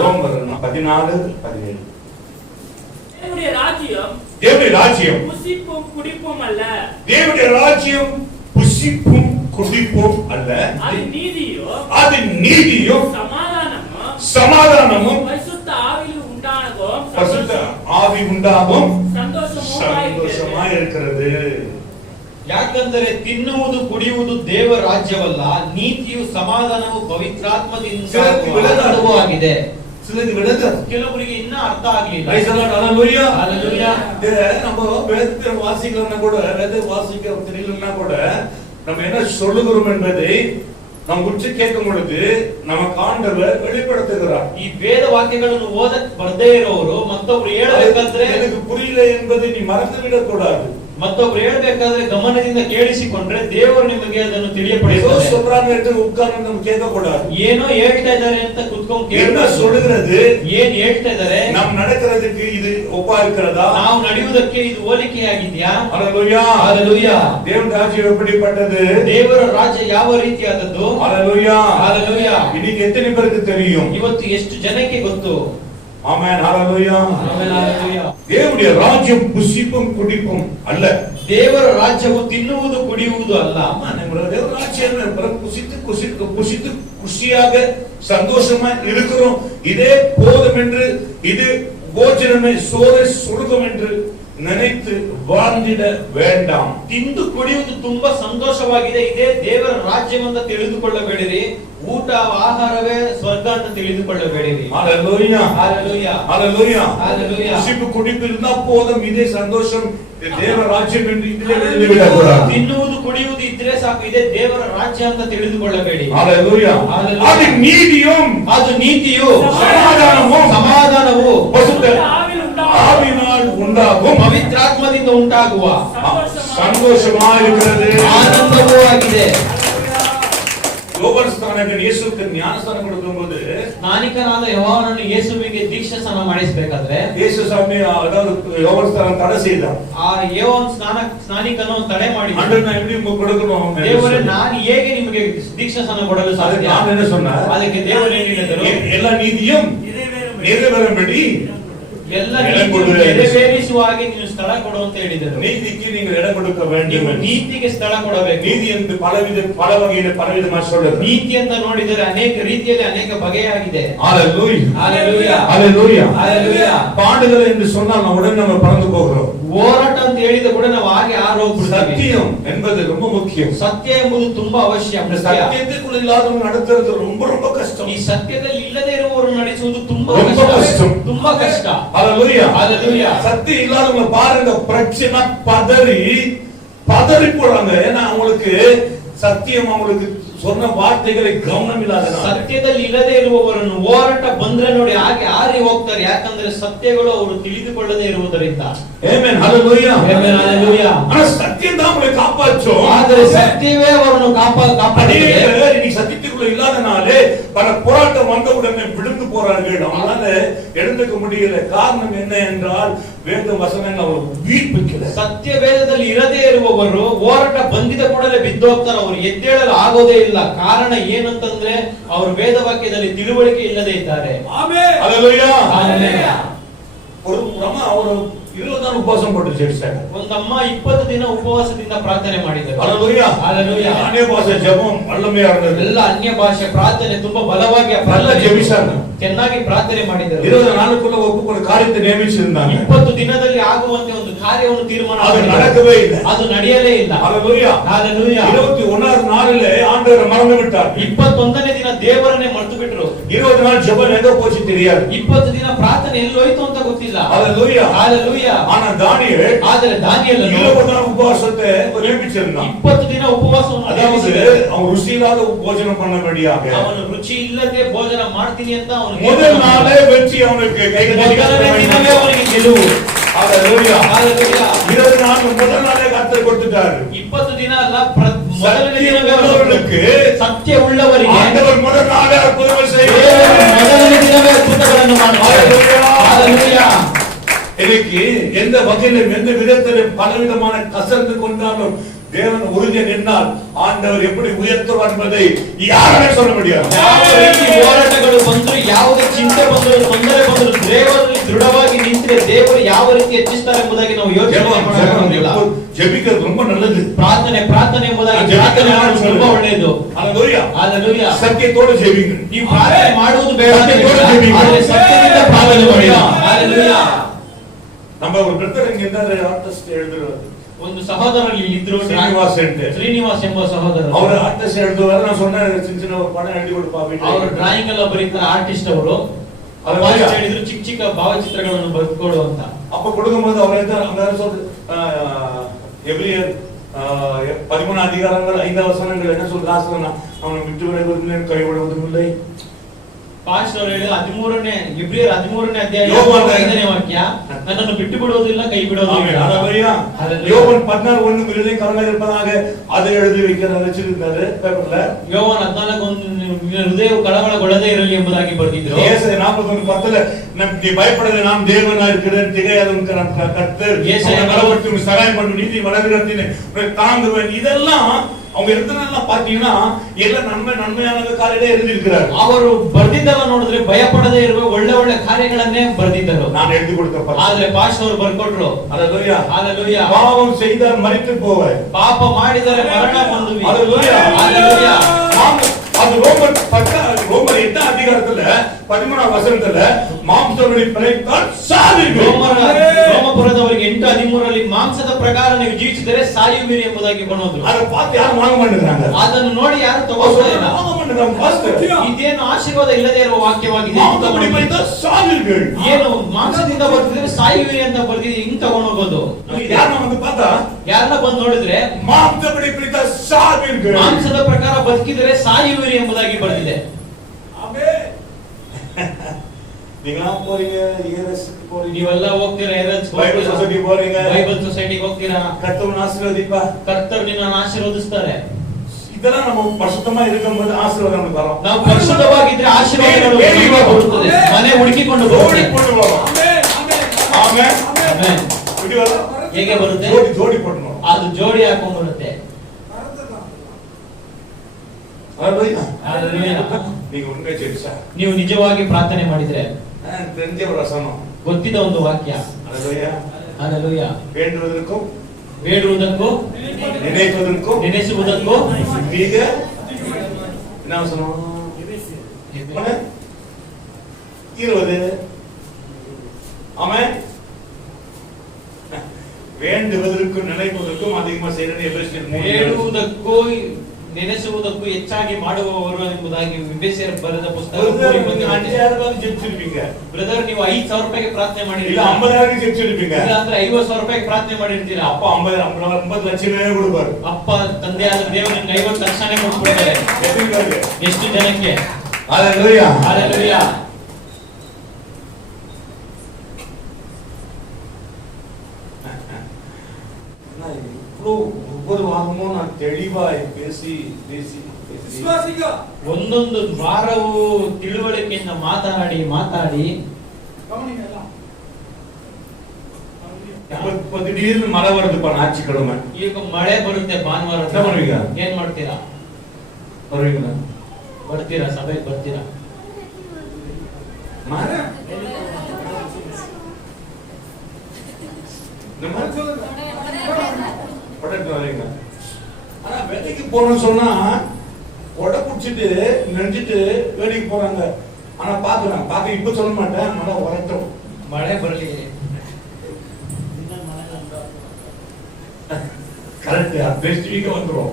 ரோமர் 14:17. தேவனுடைய ராஜ்யம் தேவனுடைய ராஜ்யம் புசிப்பும் குடிப்பும் அல்ல. தேவனுடைய ராஜ்யம் புசிப்பும் குடிப்பும் அல்ல. அது நீதியோ அது நீதியும் சமாதானமும் பரிசுத்த ஆவியில் உண்டானதும் பரிசுத்த ஆவி உண்டாகும் ಸಂತೋಷವೂ சந்தோஷமா இருக்கிறது. ಯಾಕಂದರೆ ತಿನ್ನುವುದು ಕುಡಿಯುವುದು ದೇವ ರಾಜ್ಯವಲ್ಲ, ನೀತಿಯು ಸಮಾಧಾನವು ಪವಿತ್ರಾತ್ಮದಿಂದ ಆನಂದವೂ ಆಗಿದೆ. சிலருக்கு விளங்காது. ಕೆಲವರಿಗೆ ಇನ್ನ ಅರ್ಥ ಆಗ್ಲಿಲ್ಲ. Praise the Lord. Hallelujah. Hallelujah. நம்ம வேதத்தை வாசிக்கலன்னா கூட, வேதத்தை வாசிக்க தெரியலன்னா கூட, நம்ம என்ன சொல்லுகிறோம் என்பதை நாம் உற்று கேட்கும் பொழுது நமக்கு ஆண்டவர் வெளிப்படுத்துகிறார். ಈ ವೇದ ವಾಕ್ಯಗಳನ್ನು ಓದಕ್ ಬರ್ದೇ ಇರೋರು ಮತ್ತೊಬ್ರು ಹೇಳಬೇಕಾದ್ರೆ எனக்கு புரியல என்பதை நீ மறந்து விடக்கூடாது. ಮತ್ತೊಬ್ರು ಹೇಳ್ಬೇಕಾದ್ರೆ ಗಮನದಿಂದ ಕೇಳಿಸಿಕೊಂಡ್ರೆ ದೇವರು ನಿಮಗೆ ಅದನ್ನು ஏதோ ತಿಳಿಯಪಡಿಸುತ್ತಾರೆ. சொல்றாங்க என்று உட்கார்ந்து நம்ம கேட்க கூடாது. ಏನೋ ಹೇಳ್ತಾ ಇದ್ದಾರೆ ಅಂತ ಕುತ್ಕೊಂಡು என்ன ಕೇಳಬಾರದು. சொல்லுகிறது? ಏನ್ ಹೇಳ್ತಾ ಇದ್ದಾರೆ? நாம் நடக்கிறதுக்கு இது ஒப்பா இருக்கிறதா? ನಾವು ನಡೆಯುವುದಕ್ಕೆ ಇದು ಹೋಲಿಕೆಯಾಗಿದ್ಯಾ? ஹalleluya. ஹalleluya. தேவன் ராஜ்யம் எப்படிப்பட்டது? ದೇವರ ರಾಜ್ಯ ಯಾವ ರೀತಿಯಾದದ್ದು? ஹalleluya. ஹalleluya. இன்னைக்கு எத்தனை பேருக்கு தெரியும்? ಇವತ್ತು ಎಷ್ಟು ಜನಕ್ಕೆ ಗೊತ್ತು? ஆமென். ஹalleluya. ಆಮೆನ್. ಹalleluya. தேவனுடைய ராஜ்யம் புசிப்பும் குடிப்பும் அல்ல. ದೇವರ ರಾಜ್ಯವು ತಿನ್ನುವುದು ಕುಡಿಯುವುದು ಅಲ್ಲ. நம்மளோட தேவ ராஜ்யம் புசித்து புசித்து புசித்து குஷியாக சந்தோஷமா இருக்கிறோம். இதே போதும் என்று, இது போஜனமே சோறு சுருகம் என்று நினைத்து வாழ்ந்திட வேண்டாம். ತಿಂದು ಕುಡಿಯುವುದು ತುಂಬಾ ಸಂತೋಷವಾಗಿದೆ, ಇದೇ ದೇವರ ರಾಜ್ಯವಂತ ತಿಳಿದುಕೊಳ್ಳಬೇಡಿರಿ. ಊಟ ಆಹಾರವೇ ಸ್ವರ್ಗ ಅಂತ ತಿಳಿದುಕೊಳ್ಳಬೇಡಿರಿ. ஹalleluya. ஹalleluya. ஹalleluya. ஹalleluya. புசிப்பு குடிப்பு இருந்தா போதும், இதே சந்தோஷம் தேவ ராஜ்யம் என்று இதிலே எழுதிவிடக்கூடாது. ತಿನ್ನುವುದು ಕುಡಿಯುವುದು ಇದ್ರೆ ಸಾಕು, ಇದೇ ದೇವರ ರಾಜ್ಯ ಅಂತ ತಿಳಿದುಕೊಳ್ಳಬೇಡಿ. ஹalleluya. ஹalleluya. அது நீதியும் ಅದು ನೀತಿಯು சமாதானமும் ಸಮಾಧಾನವು பரிசுத்த ಆವಿಲ್ ಉಂಟಾಗುವ ஆவியினால் உண்டாகும் ಪವಿತ್ರಾತ್ಮದಿಂದ ಉಂಟಾಗುವ சந்தோஷமா இருக்கிறது. ಆನಂದವೂ ಆಗಿದೆ. யோவான்ஸ்நானகன் இயேசுவுக்கு ஞானஸ்நானம் கொடுக்கும்போது ಸ್ನಾನಿಕನಾದ ಯೋಹಾನನು ಯೇಸುವಿಗೆ ದೀಕ್ಷಾ ಸ್ನಾನ ಮಾಡಿಸಬೇಕಾದ್ರೆ இயேசு சாமி அதாவது யோவான்ஸ்நானம் தடை செய்தார். ಆ ಯೋಹಾನ ಸ್ನಾನಿಕನು ತಡೆ ಮಾಡಿ, ஆண்டவர் நான் எப்படி உங்களுக்கு கொடுக்கணும்? ದೇವರೇ ನಾನು ಹೇಗೆ ನಿಮಗೆ ದೀಕ್ಷಾ ಸ್ನಾನ ಕೊಡಲು அதுக்கு ಸಾಧ್ಯ? நான் என்ன சொன்னேன்? ಅದಕ್ಕೆ ದೇವರು ಏನು ಹೇಳಿದರು? எல்லா நீதியும் நிறைவேறும்படி ಎಲ್ಲ இடம் கொடு. ನೆರವೇರಿಸುವ ಹಾಗೆ ನೀನು ಸ್ಥಳ ಕೊಡು ಅಂತ ಹೇಳಿದರು. நீதிக்கு நீங்கள் இடம் கொடுக்க வேண்டும். ನೀವು ನೀತಿಗೆ ಸ್ಥಳ ಕೊಡಬೇಕು. நீதி என்று பல வகையில பலவிதமா சொல்றது. ನೀತಿ ಅಂತ ನೋಡಿದರೆ ಅನೇಕ ರೀತಿಯಲ್ಲಿ ಅನೇಕ ಬಗೆಯಾಗಿದೆ. ஹalleluya. ஹalleluya. ஹalleluya. ஹalleluya. பாடுகள் என்று சொன்னால் நாம் உடனே நம்ம பறந்து போகிறோம். ಹೋರಾಟ ಅಂತ ಹೇಳಿದ ಕೂಡ ನಾವು ಹಾಗೆ ಆರೋಗ್ಬಿಡ್ತೀವಿ. சத்தியம் என்பது ரொம்ப முக்கியம். ಸತ್ಯ ಎಂಬುದು ತುಂಬಾ ಅವಶ್ಯ. அந்த சத்தியத்துக்குள்ள இல்லாதவங்க நடத்துறது ரொம்ப ரொம்ப கஷ்டம். ಈ ಸತ್ಯದಲ್ಲಿ ಇಲ್ಲದೆ ಇರುವವರು ನಡೆಸುವುದು ತುಂಬಾ ரொம்ப கஷ்டம். ತುಂಬಾ ಕಷ್ಟ. ஹalleluya. ஹalleluya. சத்தியம் இல்லாதவங்க பாருங்க, பிரச்சனை பதறி போறாங்க. ஏன்னா அவங்களுக்கு சத்தியம் அவங்களுக்கு சொன்ன வார்த்தைகளை கவனம் இல்லாதனால. ಸತ್ಯದಲ್ಲಿ ಇಲ್ಲದೆ ಇರುವವರನ್ನು ಹೋರಾಟ ಬಂದ್ರೆ ನೋಡಿ ಹಾಗೆ ಹಾರಿ ಹೋಗ್ತಾರೆ. ಯಾಕಂದ್ರೆ ಸತ್ಯಗಳು ಅವರು ತಿಳಿದುಕೊಳ್ಳದೆ ಇರುವುದರಿಂದ. ಆಮೆನ್. ஹalleluya. ಆಮೆನ್. ஹalleluya. ஆனா சத்தியம் தான் அவங்களை காப்பாற்றும். ಆದರೆ ಸತ್ಯವೇ ಅವರನ್ನು ಕಾಪಾಡುತ್ತದೆ. இன்னைக்கு சத்தியத்துக்குள்ள இல்லாதனாலே பல போராட்டம் வந்தவுடனே விழுந்து போறார்கள். அவங்களால எழுந்துக்க முடியல. காரணம் என்ன என்றால் வேத வசனங்கள் ಅವರು வீழ்பிக்கல. ಸತ್ಯ ವೇದದಲ್ಲಿ ಇರದೇ ಇರುವವರು ಹೋರಾಟ ಬಂದಿದ ಕೂಡಲೇ ಬಿದ್ದು ಹೋಗ್ತಾರೆ. ಅವರು ಎದ್ದೇಳಲು ಆಗೋದೇ ಇಲ್ಲ. ಕಾರಣ ಏನಂತಂದ್ರೆ ಅವರು ವೇದ ವಾಕ್ಯದಲ್ಲಿ ತಿಳುವಳಿಕೆ ಇಲ್ಲದೆ ಇದ್ದಾರೆ. ಆಮೆನ್. ஹalleluya. ஹalleluya. ஒரு அம்மா ಅವರು 20 நாள் உபவாசம் போட்டு ஜெபிச்சாங்க. ಒಂದಮ್ಮ 20 ದಿನ ಉಪವಾಸದಿಂದ ಪ್ರಾರ್ಥನೆ ಮಾಡಿದರು. ஹalleluya. ஹalleluya. ಅನ್ಯ ಭಾಷೆ ಜಪಂ ವಲ್ಲಮೆಯ இருந்தது. ಎಲ್ಲ ಅನ್ಯ ಭಾಷೆ ಪ್ರಾರ್ಥನೆ ತುಂಬಾ ಬಲವಾಗಿ ಪ್ರಾರ್ಥನೆ ಜಪಿಸಿದರು. ಚೆನ್ನಾಗಿ ಪ್ರಾರ್ಥನೆ ಮಾಡಿದರು. 20 நாளுக்குள்ள ஒப்புக்கொண்ட காரியத்தை நியமிச்சிருந்தாங்க. 20 ದಿನದಲ್ಲಿ ಆಗುವಂತೆ ಒಂದು ಕಾರ್ಯವನ್ನು ತೀರ್ಮಾನ அது ಮಾಡಿದರು. நடக்கவே இல்லை. ಅದು ನಡೆಯಲೇ ಇಲ್ಲ. ஹalleluya. ஹalleluya. 21வது நாளிலே ஆண்டவரை மறந்து விட்டார். 21ನೇ ದಿನ ದೇವರನ್ನೇ ಮರೆತು ಬಿಟ್ರು. 20 நாள் ஜெபம் எங்க போச்சு தெரியாது. 20 ದಿನ ಪ್ರಾರ್ಥನೆ ಎಲ್ಲಿ ಹೋಯ್ತು ಅಂತ ಗೊತ್ತಿಲ್ಲ. ஹalleluya. ஹalleluya. ஆனா தானியேல் ಆದರೆ ದಾನಿಯೇಲನು 20 நாள் உபவாசத்தை நியமிச்சிருந்தான். 20 ದಿನ ಉಪವಾಸವನ್ನು அதாவது ನೇಮಿಸಿದನು. அவன் ருசி இல்லாத போஜனம் பண்ணபடியாக ಅವನು ರುಚಿ ಇಲ್ಲದೆ ಭೋಜನ ಮಾಡ್ತೀನಿ ಅಂತ ಅವನು முதல் நாளே வெற்றி அவனுக்கு ಮೊದಲನೇ ದಿನವೇ ಅವನಿಗೆ ಗೆಲುವು. ஹalleluya. ஹalleluya. 20 நாள் முதல் நாளே கர்த்தர் கொடுத்துட்டாரு. 20 ದಿನ ಅಲ್ಲ, ಮೊದಲನೇ ದಿನವೇ உள்ளவர்களுக்கு ಸತ್ಯ ಉಳ್ಳವರಿಗೆ ஆண்டவர் முதல் நாளே அற்புதங்கள் செய்வார். ದೇವರು ಮೊದಲನೇ ದಿನವೇ ಅದ್ಭುತಗಳನ್ನು ಮಾಡುತ್ತಾರೆ. ஹalleluya. இன்னைக்கு எந்த வகையிலும் எந்த விதத்திலும் பலவிதமான கசந்து கொண்டாலும் தேவன் உறுதியை நின்றால் ஆண்டவர் எப்படி உயர்த்துவார் என்பதை யாருமே சொல்ல முடியாது. ಯಾವ ರೀತಿ ಹೋರಾಟಗಳು ಬಂದ್ರು, ಯಾವುದೇ ಚಿಂತೆ ಬಂದ್ರು, ತೊಂದರೆ ಬಂದ್ರು, ದೇವರು ದೃಢವಾಗಿ ನಿಂತರೆ ದೇವರು ಯಾವ ರೀತಿ ಹೆಚ್ಚಿಸ್ತಾರೆ ಎಂಬುದಾಗಿ ನಾವು ಯೋಚನೆ ಮಾಡೋದಿಲ್ಲ. ಜೆಬಿಕ್கிறது ரொம்ப நல்லது. ಪ್ರಾರ್ಥನೆ ಎಂಬುದಾಗಿ ಪ್ರಾರ್ಥನೆ ಮಾಡುವುದು ತುಂಬಾ ಒಳ್ಳೆಯದು. Hallelujah hallelujah. ಸತ್ಯತೋடு ಜೆಬಿಂಗ್. ನೀವು ಪ್ರಾರ್ಥನೆ ಮಾಡುವುದು ಬೇಡ ಆದರೆ ಸತ್ಯದಿಂದ ಪ್ರಾರ್ಥನೆ ಮಾಡಿ. ಹalleluya. நம்ம ஒரு பிரதர் இங்க இருந்தாரு, ஆர்டிஸ்ட் எழுதுறாரு. ಒಂದು ಸಹೋದರರಲ್ಲಿ ಇದ್ರು, ಶ್ರೀನಿವಾಸ್ ಎಂಬ ಸಹೋದರರು. ಅವರು ಆರ್ಟಿಸ್ಟ್ எழுதுவாரு. நான் சொன்னேன் சின்ன ஒரு படம் எழுதி கொடுப்பா வீட்ல. ಅವರು ಡ್ರಾಯಿಂಗ್ ಎಲ್ಲ ಬರೀತಾರೆ ಆರ್ಟಿಸ್ಟ್ ಅವರು. ಅವರು ಹೇಳಿದ್ರು ಚಿಕ್ಕ ಭಾವಚಿತ್ರಗಳನ್ನು ಬರೆದುಕೊಡು ಅಂತ. அப்ப கொடுக்கும்போது அவர் என்ன சொல்ற எபிரேயர் 13 அதிகாரங்கள் 5 வசனங்கள் என்ன சொல்றாங்க? அவனை விட்டு விடுவதில்லை, கைவிடுவதும் இல்லை. ಪಾಸ್ಟರ್ ಅವರು ಹೇಳಿದ 13ನೇ ಇಬ್ರಿಯರ್ 13ನೇ ಅಧ್ಯಾಯ 5ನೇ ವಾಕ್ಯ, ನನ್ನನ್ನು ಬಿಟ್ಟು ಬಿಡುವುದಿಲ್ಲ, ಕೈ ಬಿಡುವುದಿಲ್ಲ. ஹalleluya. யோவான் 16:1 மிருதை கரங்கள் இருப்பதாக அதை எழுதி வைக்கிறார், வச்சிருந்தாரு பேப்பர்ல. யோவான் 14:1 ಹೃದಯವು ಕಳವಳಗೊಳ್ಳದೆ ಇರಲಿ ಎಂಬುದಾಗಿ ಬರೆದಿದ್ರು. ஏசாயா 41:10 நீ பயப்படாதே, நான் தேவனா இருக்கிறேன், திகையாத நான் கர்த்தர், ஏசாயா பலவற்றையும் சகாயம் பண்ணும், நீதி வளர்கிறதின் தாங்குவேன். இதெல்லாம் அவங்க எழுதுனதெல்லாம் பாத்தீங்கன்னா எல்லாம் நன்மையான காரியங்களே எழுதி இருக்கிறார். ಅವರು ಬರೆದಿದ್ದೆಲ್ಲ ನೋಡಿದ್ರೆ ಭಯಪಡದೆ ಇರುವ ಒಳ್ಳೆ ಕಾರ್ಯಗಳನ್ನೇ ಬರೆದಿದ್ದರು. ನಾನು எழுதி கொடுத்த ಆದ್ರೆ ಪಾಸ್ಟರ್ ಅವರು ಬರ್ಕೊಟ್ರು. ஹalleluya. ஹalleluya. பாவம் செய்தால் மரித்து போவாய், ಪಾಪ ಮಾಡಿದರೆ ಮರಣ ಹೊಂದುವಿ. ஹalleluya. ஹalleluya. அது ரோமர் 8 அதிகாரத்துல 13 வசனத்துல மாம்சத்தை பிழைத்தால் சாவீர்கள். ರೋಮಪುರದವರಿಗೆ 8:13 ಮಾಂಸದ ಪ್ರಕಾರ ನೀವು ಜೀವಿಸಿದರೆ ಸಾಯುವಿರಿ ಎಂಬುದಾಗಿ ಬರೆದ್ರು. அதை பார்த்து ಯಾರು வாங்க மாட்டேங்கிறாங்க. ಅದನ್ನು ನೋಡಿ ಯಾರು ತಗೊಳ್ಳೋದಿಲ್ಲ. வாங்க மாட்டேங்கிறாங்க. பாஸ்டர், ಇದೇನು ಆಶೀರ್ವಾದ ಇಲ್ಲದೆ ಇರುವ ವಾಕ್ಯವಾಗಿದೆ. மாம்சத்தை பிழைத்தால் சாவீர்கள். ಏನು ಮಾಂಸದಿಂದ ಬರ್ತಿದ್ರೆ ಸಾಯುವಿರಿ ಅಂತ ಬರ್ತಿದೆ, ಹಿಂಗ್ ತಗೊಂಡು ಹೋಗೋದು. ಯಾರನ್ನ வந்து பார்த்தா ಯಾರನ್ನ ಬಂದು ನೋಡಿದ್ರೆ மாம்சத்தை பிழைத்தால் சாவீர்கள், ಮಾಂಸದ ಪ್ರಕಾರ ಬದುಕಿದರೆ ಸಾಯುವಿರಿ ಎಂಬುದಾಗಿ ಬರ್ತಿದೆ. ಆಮೆನ್. நீங்களாம் போறீங்க, ஏரஸ்க்கு போறீங்க, ನೀವೆಲ್ಲ ಹೋಗ್ತೀರಾ, ಏರಲ್ಸ್ ಬೈಬಲ್ ಸೊಸೈಟಿ போறீங்க, ಬೈಬಲ್ ಸೊಸೈಟಿಗೆ ಹೋಗ್ತೀರಾ. கர்த்தர் ஆசீர்வதிப்பா, ಕರ್ತರು ನಿನ್ನನ್ನು ಆಶೀರ್ವದಿಸ್ತಾರೆ. இதெல்லாம் நம்ம பரிசுத்தமா இருக்கும்போது ஆசீர்வாதம் நமக்கு வரும். ನಾವು ಪರಿಶುದ್ಧವಾಗಿದ್ರೆ ಆಶೀರ್ವಾದಗಳು ಬರುತ್ತದೆ, ಮನೆ ಹುಡುಕಿಕೊಂಡು ಬರುತ್ತದೆ. கொண்டு வரோம். ஆமென். ಆಮೆನ್. இப்படி வரும். ಹೇಗೆ ಬರುತ್ತೆ? ஜோடி போடணும். ಅದು ಜೋಡಿ ಹಾಕೊಂಡು ಬರುತ್ತೆ. ஹalleluya. ಹalleluya. நீங்க உண்மையை தெரிஞ்சா ನೀವು ನಿಜವಾಗಿ ಪ್ರಾರ್ಥನೆ ಮಾಡಿದ್ರೆ தெரிஞ்ச ஒரு வசனம், ಗೊತ್ತಿದ್ದ ಒಂದು ವಾಕ್ಯ. ஹalleluya. ಹalleluya. வேண்டுவதற்கும் ಬೇಡುವುದಕ್ಕೂ நினைப்பதற்கும் ನೆನೆಸುವುದಕ್ಕೂ நீங்க என்ன வசனம்? 20. ஆமென். வேண்டுவதற்கும் நினைப்பதற்கும் அதிகமா செய்யணும். எபேசியர் 3. ಬೇಡುವುದಕ್ಕೂ ನೆನೆಸುವುದಕ್ಕೂ ಹೆಚ್ಚಾಗಿ ಮಾಡುವವರು ಎಂಬುದಾಗಿ ಎಫೆಸಿಯರ್ ಬರೆದ ಪುಸ್ತಕ. 50,000 ಜಪಿಸಿರ್ಪೀங்க. ಬ್ರದರ್, ನೀವು 5,000 ರೂಪಾಯಿಗೆ ಪ್ರಾರ್ಥನೆ இல்ல ಮಾಡಿರ್ತೀರಾ, 50,000 ಜಪಿಸಿರ್ಪೀங்க. ಇಲ್ಲ ಅಂದ್ರೆ 50,000 ರೂಪಾಯಿಗೆ ಪ್ರಾರ್ಥನೆ ಮಾಡಿರ್ತೀರಾ. அப்ப 50 லட்சமே கொடுப்பாரு. ಅಪ್ಪ ತಂದೆಯಾದ ದೇವರು ನಿಮ್ಗೆ 50 ಲಕ್ಷನೇ ಕೊಟ್ಬಿಡ್ತಾರೆ. எத்தனை பேருக்கு? ಎಷ್ಟು ಜನಕ್ಕೆ? ஹalleluya. ಹalleluya. ஒவ்வொரு வாரமும் நான் தெளிவாய் பேசி ಒಂದೊಂದು ವಾರವೂ ತಿಳುವಳಿಕೆಯಿಂದ ಮಾತಾಡಿ இப்ப திடீர்னு மழை வருதுப்பா ஞாயிற்றுக்கிழமை. ಈಗ ಮಳೆ ಬರುತ್ತೆ ಭಾನುವಾರ, என்ன பண்ணுவீங்க? ಏನ್ ಮಾಡ್ತೀರಾ? வருவீங்களா? ಬರ್ತೀರಾ? ಸಭೆಗೆ ಬರ್ತೀರಾ? மழை படத்து வரீங்க. ஆனா வேலைக்கு போறோம்னு சொன்னா கொடை புடிச்சிட்டு நெஞ்சிட்டு வேலைக்கு போறாங்க. ஆனா பாக்குறாங்க இப்ப சொல்ல மாட்டேன், மழை வரட்டும், ಮಳೆ ಬರಲಿ. கரெக்ட். பெஸ்ட் வீக் வந்துரும்.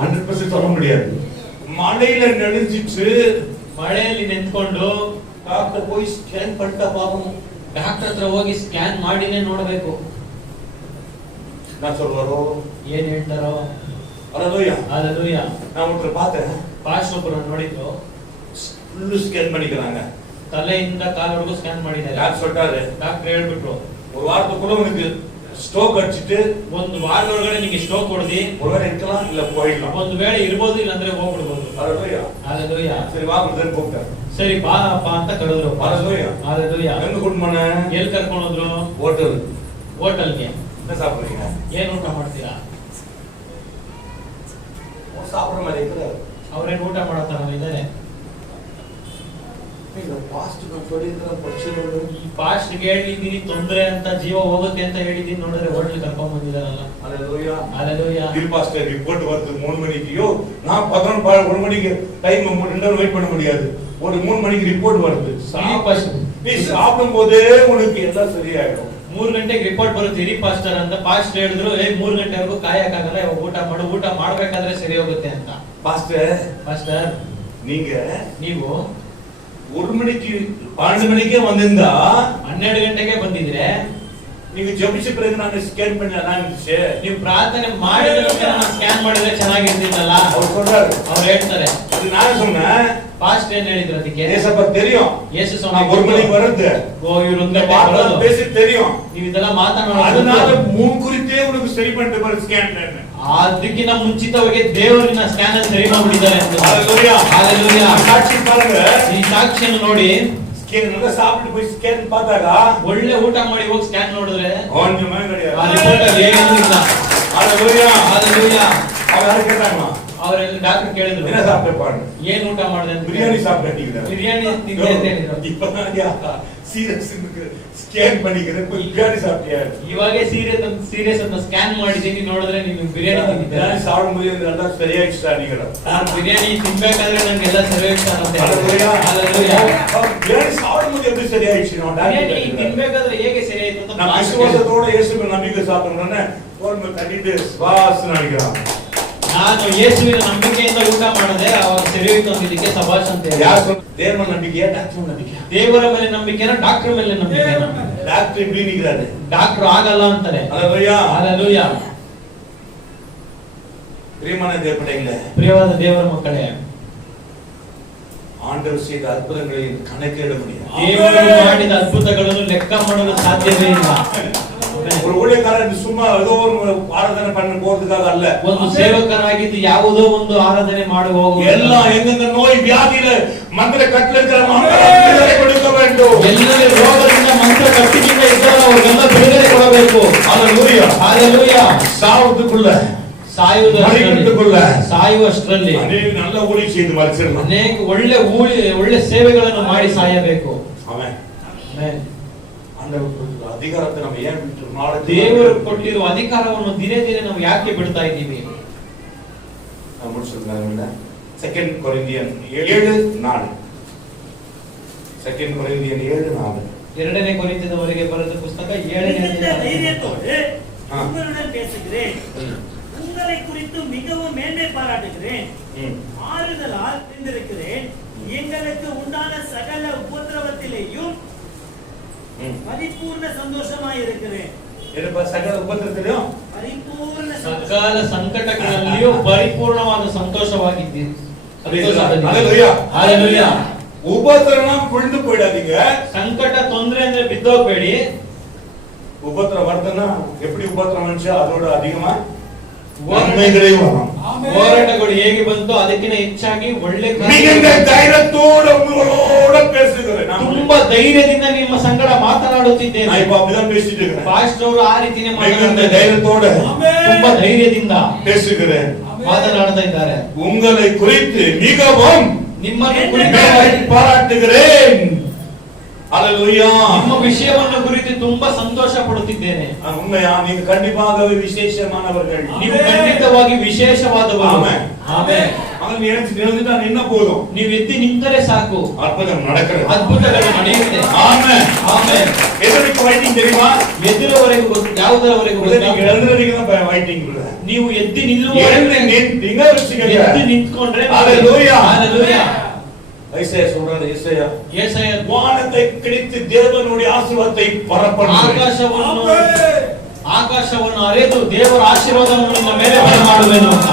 100% சொல்ல முடியாது. மழையில நெஞ்சிட்டு ಮಳೆಯಲ್ಲಿ ನಿಂತ್ಕೊಂಡು டாக்டர் போய் ஸ்கேன் பண்ணிட்டா பாக்கணும். ಡಾಕ್ಟರ್ ಹತ್ರ ಹೋಗಿ ಸ್ಕ್ಯಾನ್ ಮಾಡಿನೇ ನೋಡ್ಬೇಕು. நான் சொல்வாரோ ಏನ್ ಹೇಳ್ತಾರೋ. ஹalleluya. ಹalleluya. நான் ஒருத்தர் பார்த்தேன், ಪಾಸ್ಟ್ ಒಬ್ಬರು ನೋಡಿದ್ರು, ஃபுல்லு ஸ்கேன் பண்ணிக்கிறாங்க. ತಲೆಯಿಂದ ಕಾಲವರೆಗೂ ಸ್ಕ್ಯಾನ್ ಮಾಡಿದ್ದಾರೆ. டாக்டர் சொல்றாரு, ಡಾಕ್ಟರ್ ಹೇಳ್ಬಿಟ್ರು, ஒரு வாரத்துக்குள்ள உனக்கு ஸ்ட்ரோக் அடிச்சிட்டு ಒಂದು ವಾರದೊಳಗಡೆ ನಿಮಗೆ ಸ್ಟ್ರೋಕ್ ಹೊಡೆದಿ ஒருவேளை இருக்கலாம் இல்ல போயிடலாம். ಒಂದು ವೇಳೆ ಇರ್ಬೋದು, ಇಲ್ಲಾಂದ್ರೆ ಹೋಗ್ಬಿಡ್ಬೋದು. ஹalleluya. ಹalleluya. சரி வா பிரதர் கூப்பிட்டாரு. ಸರಿ ಬಾ ಅಪ್ಪ ಅಂತ ಕರೆದ್ರು. ஹalleluya. ಹalleluya. எங்க கூட்டிட்டு போன? ಎಲ್ಲಿ ಕರ್ಕೊಂಡು ಹೋದ್ರು? ஹோட்டல். ಹೋಟೆಲ್ಗೆ. என்ன சாப்பிடுறீங்க? ಏನ್ ಊಟ ಮಾಡ್ತೀರಾ? ಅವ್ರು ಸಾப்பிಡ್ற மாதிரி இருக்கிறாரு. ಅವ್ರೇನ್ ಊಟ ಮಾಡೋ ತರ ಇದ್ದಾರೆ. ಈಗ ಪಾಸ್ಟ್ ತೊಡಿದ್ರ ಪಕ್ಷಗಳು ಈ ಪಾಸ್ಟ್ ಹೇಳಿದೀನಿ ತೊಂದ್ರೆ ಅಂತ ಜೀವ ಹೋಗುತ್ತೆ ಅಂತ ಹೇಳಿದೀನಿ ನೋಡಿದ್ರೆ ಹೋಟ್ಲ್ ಕರ್ಕೊಂಡ್ ಬಂದಿದಾರಲ್ಲ. அல்லேலூயா Hallelujah. கில் பாஸ்டர் ரிப்போர்ட் வருது 3 மணிக்கு. நான் 11 மணிக்கு டைம் 2 நேரம் வெயிட் பண்ண முடியாது. ஒரு 3 மணிக்கு ரிப்போர்ட் வருது. நீ சாப்பிடும் போதே உனக்கு எல்லாம் சரியாயிடும். 3 ಗಂಟೆಗೆ ರಿಪೋರ್ಟ್ ಬರುತ್ತೆ ಇರಿ ಪಾಸ್ಟರ್ ಅಂತ. ಪಾಸ್ಟರ್ ಹೇಳಿದ್ರು 3 ಗಂಟೆವರೆಗೂ ಕಾಯಕ್ಕಾಗಲ್ಲ, ಇವಾಗ ಊಟ ಮಾಡು, ಊಟ ಮಾಡ್ಬೇಕಾದ್ರೆ ಸರಿ ಹೋಗುತ್ತೆ ಅಂತ. ಪಾಸ್ಟರ್ ನೀವು 1 ಮಣಿக்கு 12 மணிக்கே வந்திருந்தா 12 ಗಂಟೆಗೆ ಬಂದಿದ್ರೆ நீங்க ஜெபிச்ச பிறகு நான் ஸ்கேன் பண்ணி அனாலிசிஸ் ನೀವು ಪ್ರಾರ್ಥನೆ ಮಾಡಿದ ನಂತರ ನಾನು ಸ್ಕ್ಯಾನ್ ಮಾಡಿದ್ರೆ ಚೆನ್ನಾಗಿರ್ತಿತ್ತಲ್ಲ. அவர் சொல்றாரு. ಅವ್ರು ಹೇಳ್ತಾರೆ. அது நான் சொன்னேன். ಪಾಸ್ಟ್ ಏನ್ ಹೇಳಿದ್ರು ಅದಕ್ಕೆ? ஏசப்பா தெரியும். ಯೇಸು நான் 1 மணிக்கு வரது. ಇವ್ರು இந்த வார்த்தை பேசி தெரியும். ನೀವು ಇದೆಲ್ಲ ಮಾತನಾಡೋದು. அதனால முன்குறித்தே உனக்கு சரி பண்ணிட்டு பாரு ஸ்கேன் பண்ணு. ಅದಕ್ಕಿಂತ ಮುಂಚಿತವಾಗಿ ದೇವರಿನ ಸ್ಕ್ಯಾನ್ ಅನ್ನು ಸರಿ ಮಾಡಿದ್ದಾರೆ ಅಂತ. ஹalleluya. Hallelujah. ಸಾಕ್ಷಿ பாருங்க. ಈ ಸಾಕ್ಷಿಯನ್ನು ನೋಡಿ ಸ್ಕೇನ್ நல்லா சாப்பிட்டு போய் ಸ್ಕೇನ್ பார்த்தாಗ ಒಳ್ಳೆ ಊಟ ಮಾಡಿ ಹೋಗಿ ಸ್ಕ್ಯಾನ್ ನೋಡಿದ್ರೆ ஒண்ணுமே கிடையாது. ಆ ರಿಪೋರ್ಟ್ ಅಲ್ಲಿ ಏನೂ ಇಲ್ಲ. ஹalleluya. Hallelujah. அவர் கேட்டாங்க. ಅವರಲ್ಲಿ ಡಾಕ್ಟರ್ ಕೇಳಿದ್ರು என்ன சாப்பிட்டேன்? ಏನ್ ಊಟ ಮಾಡಿದೆ ಅಂತ. பிரியாணி சாப்பிட்டீங்க. ಬಿರಿಯಾನಿ ತಿಂದೆ ಅಂತ ಹೇಳಿದ್ರು. இப்பதான் சீரியஸ் ಸ್ಕೇನ್ பண்ணிக்கிறேன். பிரியாணி சாப்பிட்டியா? ಇವಾಗೆ ಸೀರಿಯಸ್ ಅಂತ ಸ್ಕ್ಯಾನ್ ಮಾಡಿದೀನಿ ನೋಡಿದ್ರೆ ನೀವು ಬಿರಿಯಾನಿ ತಿಂದಿದ್ದೀರಾ. ಬಿರಿಯಾನಿ சாப்பிடும்போது ಎಲ್ಲ ಸರಿಯಾಗಿಷ್ಟ ನೀಗಳ. ನಾನು ಬಿರಿಯಾನಿ ತಿನ್ಬೇಕಾದ್ರೆ ನನಗೆಲ್ಲ ಸರಿಯಾಗಿಷ್ಟ ಅಂತ. Hallelujah. Hallelujah. ಬಿರಿಯಾನಿ சாப்பிடும்போது எப்படி சரியாயிடுச்சு? ಬಿರಿಯಾನಿ ತಿನ್ಬೇಕಾದ್ರೆ ಹೇಗೆ ಸರಿಯಾಯಿತು ಅಂತ நான் விசுவாசத்தோட இயேசுவை நம்பிக்கை சாப்பிடுறேன்னு ஒரு கட்டிட்டு வாசனை நினைக்கிறான். ನಾನು ಯೇಸುವಿನ ನಂಬಿಕೆಯಿಂದ ಊಟ ಮಾಡಿದೆ, ಅವಾಗ ಸರಿ ಹೋಯ್ತು ಅಂತ ಇದಕ್ಕೆ ಸಭಾಷ್ ಅಂತ ಹೇಳಿ. ಯಾರು ದೇವರ ನಂಬಿಕೆಯ ಡಾಕ್ಟರ್ ನಂಬಿಕೆ? ದೇವರ ಮೇಲೆ ನಂಬಿಕೆನ ಡಾಕ್ಟರ್ ಮೇಲೆ ನಂಬಿಕೆನ? ಡಾಕ್ಟರ್ இப்படி நிக்கிறாரு. ಡಾಕ್ಟರ್ ಆಗಲ್ಲ ಅಂತಾರೆ. ஹalleluya. Hallelujah. பிரியமான தேவபிள்ளைகளே, ಪ್ರಿಯವಾದ ದೇವರ ಮಕ್ಕಳೇ, ஆண்டவர் செய்த அற்புதங்களை கணக்கிட முடியாது. ದೇವರು ಮಾಡಿದ ಅದ್ಭುತಗಳನ್ನು ಲೆಕ್ಕ ಮಾಡಲು ಸಾಧ್ಯವೇ ಇಲ್ಲ. ஒரு ஊழியக்காரன் சும்மா ஏதோ ஒரு ஆராதனை பண்ண போறதுக்காக அல்ல. ಒಂದು ಸೇವಕರಾಗಿದ್ದು ಯಾವುದೋ ಒಂದು ಆರಾಧನೆ ಮಾಡಿ ಹೋಗುವ எல்லாம் எங்கெங்க நோய் வியாதியில மந்திர கட்டல இருக்கிற மந்திரத்தை கொடுக்க வேண்டும். ಎಲ್ಲೆಲ್ಲಿ ರೋಗದಿಂದ ಮಂತ್ರ ಕಟ್ಟಿನಿಂದ ಇದ್ದಾರೆ ಅವರಿಗೆಲ್ಲ ಬಿಡುಗಡೆ ಕೊಡಬೇಕು. ஹalleluya. Hallelujah. சாவுறதுக்குள்ள ಸಾಯುವಷ್ಟರಲ್ಲಿ ಅನೇಕ நல்ல ஊழியம் செய்து மரிச்சிரலாம். ಅನೇಕ ಒಳ್ಳೆ ಸೇವೆಗಳನ್ನು ಮಾಡಿ ಸಾಯಬೇಕು. ಆಮೆನ್. ಆಮೆನ್. ಅಧಿಕಾರத்தை ನಾವು ಏನ್ ಬಿಟ್ಟು ದೇವರು ಕೊಟ್ಟಿರುವ ಅಧಿಕಾರವನ್ನು ದಿನೇ ದಿನೇ ನಾವು ಯಾಕೆ ಬಿಡ್ತಾ ಇದ್ದೀವಿ? ನಾವು ಮುಗಿಸಿದ್ಮೇಲೆ 2 ಕೊರಿಂಥಿಯನ್ 7:4 2 ಕೊರಿಂಥಿಯನ್ 7:4 2ನೇ ಕೊರಿಂಥದವರೆಗೆ ಬರೆದ ಪುಸ್ತಕ 7ನೇ மிகுந்த தைரியத்தோடு ஆ. உங்களுடன் பேசுகிறேன். உங்களை குறித்து மிகவும் மேன்மை பாராட்டுகிறேன். ஆறுதலால் இருந்திருக்கிறேன். எங்களுக்கு உண்டான சகல உபத்திரவத்திலேயும் பரிபூர்ண சந்தோஷமாய் இருக்கிறேன். ಏನಪ್ಪ ಸಕಲ ಉಪದ್ರವದಲ್ಲಿಯೂ பரிபூர்ண ಸಕಲ ಸಂಕಟಗಳಲ್ಲಿಯೂ ಪರಿಪೂರ್ಣವಾದ ಸಂತೋಷವಾಗಿದ್ದೀರಿ. ஹalleluya. Hallelujah. உபத்திரவம் புழுந்து போயிடாதீங்க. ಸಂಕಟ ತೊಂದರೆ ಅಂದ್ರೆ ಬಿದ್ದೋಗ್ಬೇಡಿ. உபத்திரம் வருதுன்னா எப்படி உபத்திரம் வந்துச்சு அதோட அதிகமா நன்மைகளே வரும். ಹೋರಾಟಗಳು ಹೇಗೆ ಬಂತು ಅದಕ್ಕಿಂತ ಹೆಚ್ಚಾಗಿ ಒಳ್ಳೆ மிகுந்த தைரியத்தோடு உங்களோட பேசுகிறேன். ತುಂಬಾ ಧೈರ್ಯದಿಂದ ನಿಮ್ಮ ಸಂಗಡ ಮಾತನಾಡುತ್ತಿದ್ದೇನೆ. நான் இப்ப அப்படிதான் பேசிட்டு இருக்கேன். ಪಾಸ್ಟರ್ ಅವರು ಆ ರೀತಿನೇ மிகுந்த தைரியத்தோட ತುಂಬಾ ಧೈರ್ಯದಿಂದ பேசுகிறேன். ಮಾತನಾಡ್ತಾ ಇದ್ದಾರೆ. உங்களை குறித்து மிகவும் ನಿಮ್ಮನ್ನು மேன்மை பாராட்டுகிறேன். ஹalleluya. ನಿಮ್ಮ ವಿಷಯವನ್ನು ಕುರಿತು ತುಂಬಾ ಸಂತೋಷ ಪಡುತ್ತಿದ್ದೇನೆ. உண்மையா நீங்க கண்டிப்பாகவே விசேஷமானவர்கள். ನೀವು ಖಂಡಿತವಾಗಿ ವಿಶೇಷವಾದವರು. ಆಮೆನ್. ಆಮೆನ್. அவன் நினைச்சிட்டு நின்ன போதும். ನೀವು ಎದ್ದು ನಿಂತರೆ ಸಾಕು, அற்புதம் நடக்கிறது. ಅದ್ಭುತಗಳು ನಡೆಯುತ್ತೆ. ஆமென். ಆಮೆನ್. எதற்கு வைட்டிங் தெரியுமா? ಎದ್ದಿರೋವರೆಗೂ ಯಾವುದರವರೆಗೂ நீங்க எழுதுறதுக்கு தான் வைட்டிங் இல்ல. ನೀವು ಎದ್ದು ನಿಲ್ಲುವವರೆಗೆ நீங்க வச்சுக்கங்க. ಎದ್ದು ನಿಂತ್ಕೊಂಡ್ರೆ ஹalleluya. ಹalleluya. ஐசையா சொல்றாரு. ಯೆಶಾಯ வானத்தை கிழித்து தேவனுடைய ஆசீர்வாதத்தை பரப்பணும். ಆಕಾಶವನ್ನು ಅರೆದು ದೇವರ ಆಶೀರ್ವಾದವನ್ನು ನಿಮ್ಮ ಮೇಲೆ ಬರಮಾಡುವೆನು ಅಂತ.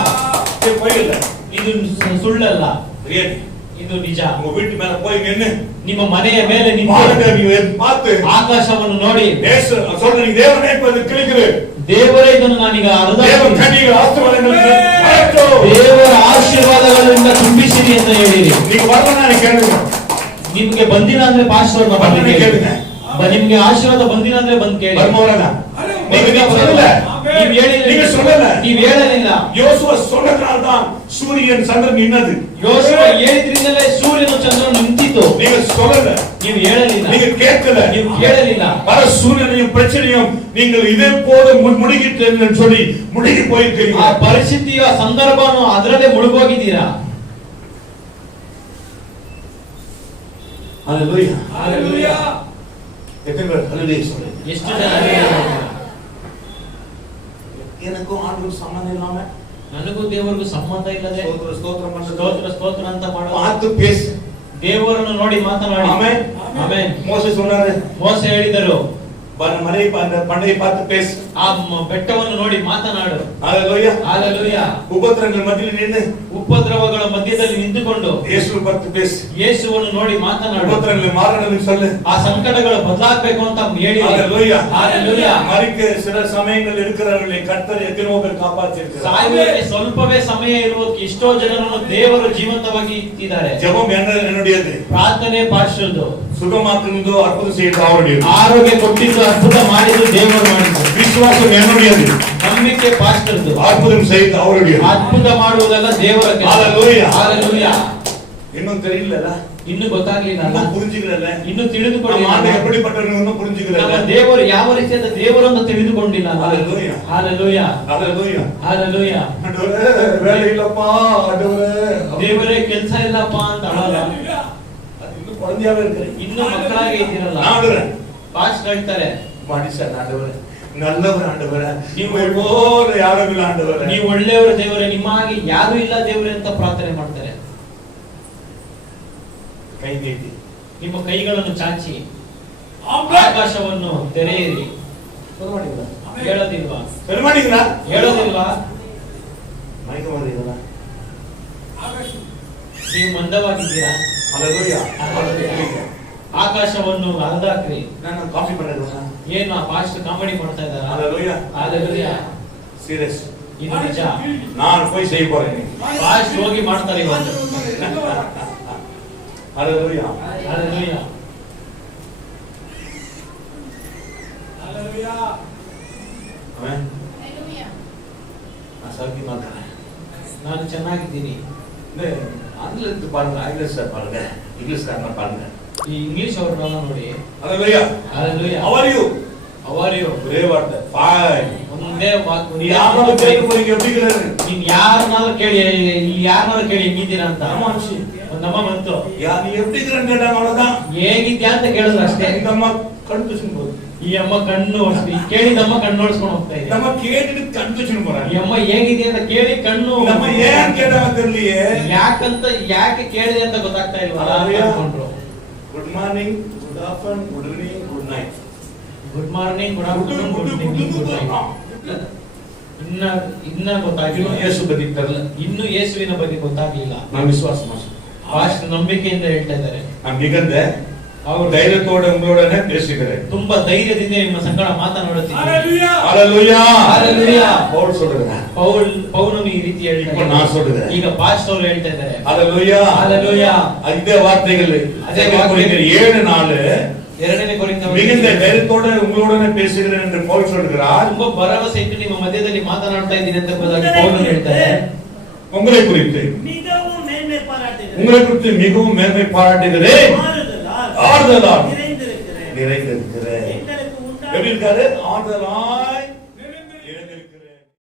ಇದು ಸುಳ್ಳಲ್ಲ, ಇದು ನಿಜ. உங்க வீட்டு மேல போய் நின்னு ನಿಮ್ಮ ಮನೆಯ ಮೇಲೆ பாருங்க, ನಿಂತು நீங்க பார்த்து ಆಕಾಶವನ್ನು ನೋಡಿ சொல்ற நீங்க தேவனை இப்ப கிழிக்குது. ದೇವರೇ ಇದನ್ನು ನಾನೀಗ தேவன் கனிகள் ஆசீர்வாதங்கள் வரட்டும். ದೇವರ ಆಶೀರ್ವಾದಗಳಿಂದ ತುಂಬಿಸಿರಿ ಅಂತ ಹೇಳಿರಿ. நீங்க வரணும் கேளுங்க. ನಿಮ್ಗೆ ಬಂದಿಲ್ಲ ಅಂದ್ರೆ ಪಾಸ್ಟರ್ನ ಬಂದು ಕೇಳಿ. ನಿಮ್ಗೆ ಆಶೀರ್ವಾದ ಬಂದಿಲ್ಲ ಅಂದ್ರೆ ಬಂದು ಕೇಳಿ. ಬರ್ಮೋರನ நீங்க சொல்லல. ನೀವು ಹೇಳಿಲ್ಲ. நீங்க சொல்லல. ನೀವು ಹೇಳಲಿಲ್ಲ. யோசுவா சொன்னதால தான் சூரியன் சந்திரன் நின்னது. ಯೋಶುವ ಹೇಳಿದ್ರಿಂದಲೇ ಸೂರ್ಯನು ಚಂದ್ರನು ನಿಂತಿತು. நீங்க சொல்லல, ನೀವು ಹೇಳಲಿಲ್ಲ, நீங்க கேட்கல, ನೀವು ಕೇಳಲಿಲ್ಲ. வர சூரியனையும் பிரச்சனையும் நீங்கள் இதே போல முழுகிட்டு சொல்லி முழுகி ಆ போயிருக்கீங்க. ಪರಿಸ್ಥಿತಿಯ ಸಂದರ್ಭವನ್ನು ಅದರಲ್ಲೇ ಮುಳುಗೋಗಿದ್ದೀರಾ. ஹalleluya. Hallelujah. எத்தனை பேர் ஹalleluya சொல்றீங்க? ಎಷ್ಟು ಜನ ಹೇಳ್ತೀರಾ? எனக்கும் ஆண்டவர் சம்பந்தம் இல்லாம ನನಗೂ ದೇವರಿಗೂ ಸಂಬಂಧ ಇಲ್ಲದೆ ஸ்தோத்திரம் பண்றது, ಸ್ತೋತ್ರ ಸ್ತೋತ್ರ ಅಂತ ಮಾಡುವ பார்த்து பேசு. ದೇವರನ್ನು ನೋಡಿ ಮಾತನಾಡಿ. ஆமென். ಆಮೆನ್. மோசே சொன்னாரு, ಮೋಸೆ ಹೇಳಿದರು, மலையை அந்த பண்ணையை பார்த்து பேசு. ಆ ಬೆಟ್ಟವನ್ನು ನೋಡಿ ಮಾತನಾಡು. ஹalleluya. ಹಾಲೆಲೂಯಾ. உபத்திரங்கள் மத்தியில் நின்னு ಉಪದ್ರವಗಳ ಮಧ್ಯದಲ್ಲಿ ನಿಂತುಕೊಂಡು இயேசுவை பார்த்து பேசு. ಯೇಸುವನ್ನು ನೋಡಿ ಮಾತನಾಡು. உபத்திரங்களை மாறணும்னு சொல்லு. ಆ ಸಂಕಟಗಳು ಬದಲಾಗಬೇಕು ಅಂತ ಹೇಳಿ. ஹalleluya. ಹಾಲೆಲೂಯಾ. மரிக்க சில சமயங்கள் இருக்கிறவர்களை கர்த்தர் எத்தனையோ பேர் காப்பாற்றியிருக்கிறார். ಸಾಯುವುದಕ್ಕೆ ಸ್ವಲ್ಪವೇ ಸಮಯ ಇರುವುದಕ್ಕೆ ಎಷ್ಟೋ ಜನರನ್ನು ದೇವರು ಜೀವಂತವಾಗಿ ಇಟ್ಟಿದ್ದಾರೆ. ஜெபம் என்னுடையது, ಪ್ರಾರ್ಥನೆ ಪಾರ್ಶ್ವದ್ದು, சுகமாக்குனதோ அற்புதம் செய்யறது அவருடையது. ಆರೋಗ್ಯ ಕೊಟ್ಟಿದ್ದು ಅದ್ಭುತ ಮಾಡಿದ್ದು ದೇವರು ಮಾಡಿದ್ದು. விசுவாசம் என்னுடையது, ನಂಬಿಕೆ ಪಾಸ್ಟರ್ದು, அற்புதம் செய்யறது அவருடையது. ಅದ್ಭುತ ಮಾಡುವುದೆಲ್ಲ ದೇವರ ಕೆಲಸ. ஹalleluya. ಹಾಲೆಲೂಯಾ. இன்னும் தெரியலல, ಇನ್ನು ಗೊತ್ತಾಗ್ಲಿಲ್ಲ, இன்னும் புரிஞ்சுக்கல, ಇನ್ನು நம்ம ತಿಳಿದುಕೊಳ್ಳಿಲ್ಲ. ஆண்டவர் எப்படிப்பட்டவன்னு இன்னும் புரிஞ்சுக்கல. ನಮ್ಮ ದೇವರು ಯಾವ ರೀತಿಯಾದ ದೇವರನ್ನು ತಿಳಿದುಕೊಂಡಿಲ್ಲ. ஹalleluya. ಹಾಲೆಲೂಯಾ. ஹalleluya. ಹಾಲೆಲೂಯಾ. ஆண்டவரே வேலை இல்லப்பா, ஆண்டவரே ದೇವರೇ ಕೆಲಸ ಇಲ್ಲಪ್ಪ ಅಂತ ಅಳಲ್ಲ. அது இன்னும் குழந்தையாவே இருக்கு. ಇನ್ನು ಮಕ್ಕಳಾಗಿ ಇದ್ದೀರಲ್ಲ. ஆண்டவரே ಪಾಸ್ಟ್ ಹೇಳ್ತಾರೆ, மனுஷன் ஆண்டவரே, நல்லவர் ஆண்டவரே, ನೀವು போல யாரும் இல்ல ஆண்டவரே, ನೀವು ಒಳ್ಳೆಯವರು ದೇವರೇ, ನಿಮ್ಮ ಹಾಗೆ ಯಾರು ಇಲ್ಲ ದೇವರೇ ಅಂತ ಪ್ರಾರ್ಥನೆ ಮಾಡ್ತಾರೆ. கை நீட்டி ನಿಮ್ಮ ಕೈಗಳನ್ನು ಚಾಚಿ Amen. ಆಕಾಶವನ್ನು ತೆರೆಯಿರಿ. ಹೇಳೋದಿಲ್ವಾ? பெருமாடிங்களா ಹೇಳೋದಿಲ್ವಾ? மயக்கம் வருதுங்களா? ನೀವು ಮಂದವಾಗಿದ್ದೀರಾ? ஹalleluya. ಆಕಾಶವನ್ನು ಅರ್ಧಾಕ್ರಿ. ನಾನು ಕಾಫಿ ಮಾಡೋದಲ್ಲ. ಏನು ಆ ಪಾಸ್ಟ್ ಕಾಮಿಡಿ ಮಾಡ್ತಾ ಇದ್ದಾರಾ? ஹalleluya. ಹಾಲೆಲೂಯಾ. சீரியஸ். ಇದು ನಿಜ. நான் போய் செய்ய போறேன். ಪಾಸ್ಟ್ ಹೋಗಿ ಮಾಡ್ತಾರೆ ಇವತ್ತು. ஹalleluya. ಹಾಲೆಲೂಯಾ. Hallelujah. ஆமென். நான் சௌக்கியமா இருக்கேன். ನಾನು ಚೆನ್ನಾಗಿದ್ದೀನಿ. இந்த ஆங்கிலத்து பாருங்க, ஆங்கிலத்துல பாருங்க, இங்கிலீஷ்காரன பாருங்க. ಈ ಇಂಗ್ಲಿಷ್ ಅವ್ರನ್ನ ನೋಡಿ. ஹalleluya. Hallelujah. How are you? How are you? ஒரே வார்த்தை, fine. ಒಂದೇ ವಾಕ್ಯ. நீ யாராவது கேட்க போறீங்க, எப்படி இருக்கிறாரு? ನೀನ್ ಯಾರನ್ನಾದ್ರೂ ಕೇಳಿ, ಹೆಂಗಿದ್ದೀರಾ ಅಂತ. ನಮ್ಮ ಮನುಷ್ಯ. ನಮ್ಮ ಬಂತು. நீ எப்படி இருக்கிறன்னு கேட்டாங்க, அவ்வளவுதான். ಹೇಗಿದ್ಯಾ ಅಂತ ಕೇಳಿದ್ರು ಅಷ್ಟೇ. இந்த அம்மா கன்ஃபியூஷன் போகுது. ಈ ಅಮ್ಮ ಕಣ್ಣು ಕೇಳಿದಮ್ಮ ಕಣ್ಣು ನೋಡ್ಸ್ಕೊಂಡು ಹೋಗ್ತಾ ಇದೆ. நம்ம கேட்டுட்டு கன்ஃபியூஷன் ಈ போறாங்க. ಅಮ್ಮ ಹೇಗಿದೆ ಅಂತ ಕೇಳಿ ಕಣ್ಣು. நம்ம ஏன் கேட்டாங்க தெரியலையே. ಯಾಕೆ ಕೇಳಿದೆ ಅಂತ ಗೊತ್ತಾಗ್ತಾ ಇಲ್ವಾ? Good morning, good afternoon, good evening, good night. Good morning, good afternoon, good evening, good night. ಇನ್ನ ಗೊತ್ತಾಗಿಲ್ಲ. ಯೇಸು ಬಗ್ಗೆ ತರಲ್ಲ. ಇನ್ನು ಯೇಸುವಿನ ಬಗ್ಗೆ ಗೊತ್ತಾಗ್ಲಿಲ್ಲ. நான் விசுவாசம் ಫಾಸ್ಟ್ ನಂಬಿಕೆಯಿಂದ ಹೇಳ್ತಾ ಇದ್ದಾರೆ. நான் மிகுந்த அவர் தைரியத்தோட உங்களோடனே பேசுகிறேன். ತುಂಬಾ ಧೈರ್ಯದಿಂದ ನಿಮ್ಮ ಸಂಗಡ ಮಾತನಾಡುತ್ತೀನಿ. Hallelujah. ஹalleluya. ಹಾಲೆಲೂಯಾ. ಪೌಲ್ சொல்றாங்க. ಪೌಲನು ಈ ರೀತಿ ಹೇಳ್ತಾ இப்போ நான் சொல்றேன். ಈಗ ಪಾಸ್ಟ್ ಅವರು ಹೇಳ್ತಾ ಇದ್ದಾರೆ. ஹalleluya. ಹಾಲೆಲೂಯಾ. இதே வார்த்தைகள் அதே வார்த்தைகள் 7:4 ಎರಡನೇ ಕೊರಿಂಥ மிகுந்த தைரியத்தோட உங்களோடனே பேசுகிறேன் என்று பவுல் சொல்கிறார். ತುಂಬಾ ಭರವಸೆ ಇಟ್ಟು ನಿಮ್ಮ ಮಧ್ಯದಲ್ಲಿ ಮಾತನಾಡ್ತಾ ಇದ್ದೀನಿ ಅಂತ ಪೌಲನು ಹೇಳ್ತಾರೆ. உங்களை குறித்து மிகவும் மேன்மை பாராட்டுகிறேன். உங்களை குறித்து மிகவும் மேன்மை பாராட்டுகிறேன். ஆறுதலால் நிறைந்திருக்கிறேன். நிறைந்திருக்கிறேன். எங்களுக்கு எப்படி உண்டான இருக்காரு? ஆறுதலாய் நிறைந்திருக்கிறார்.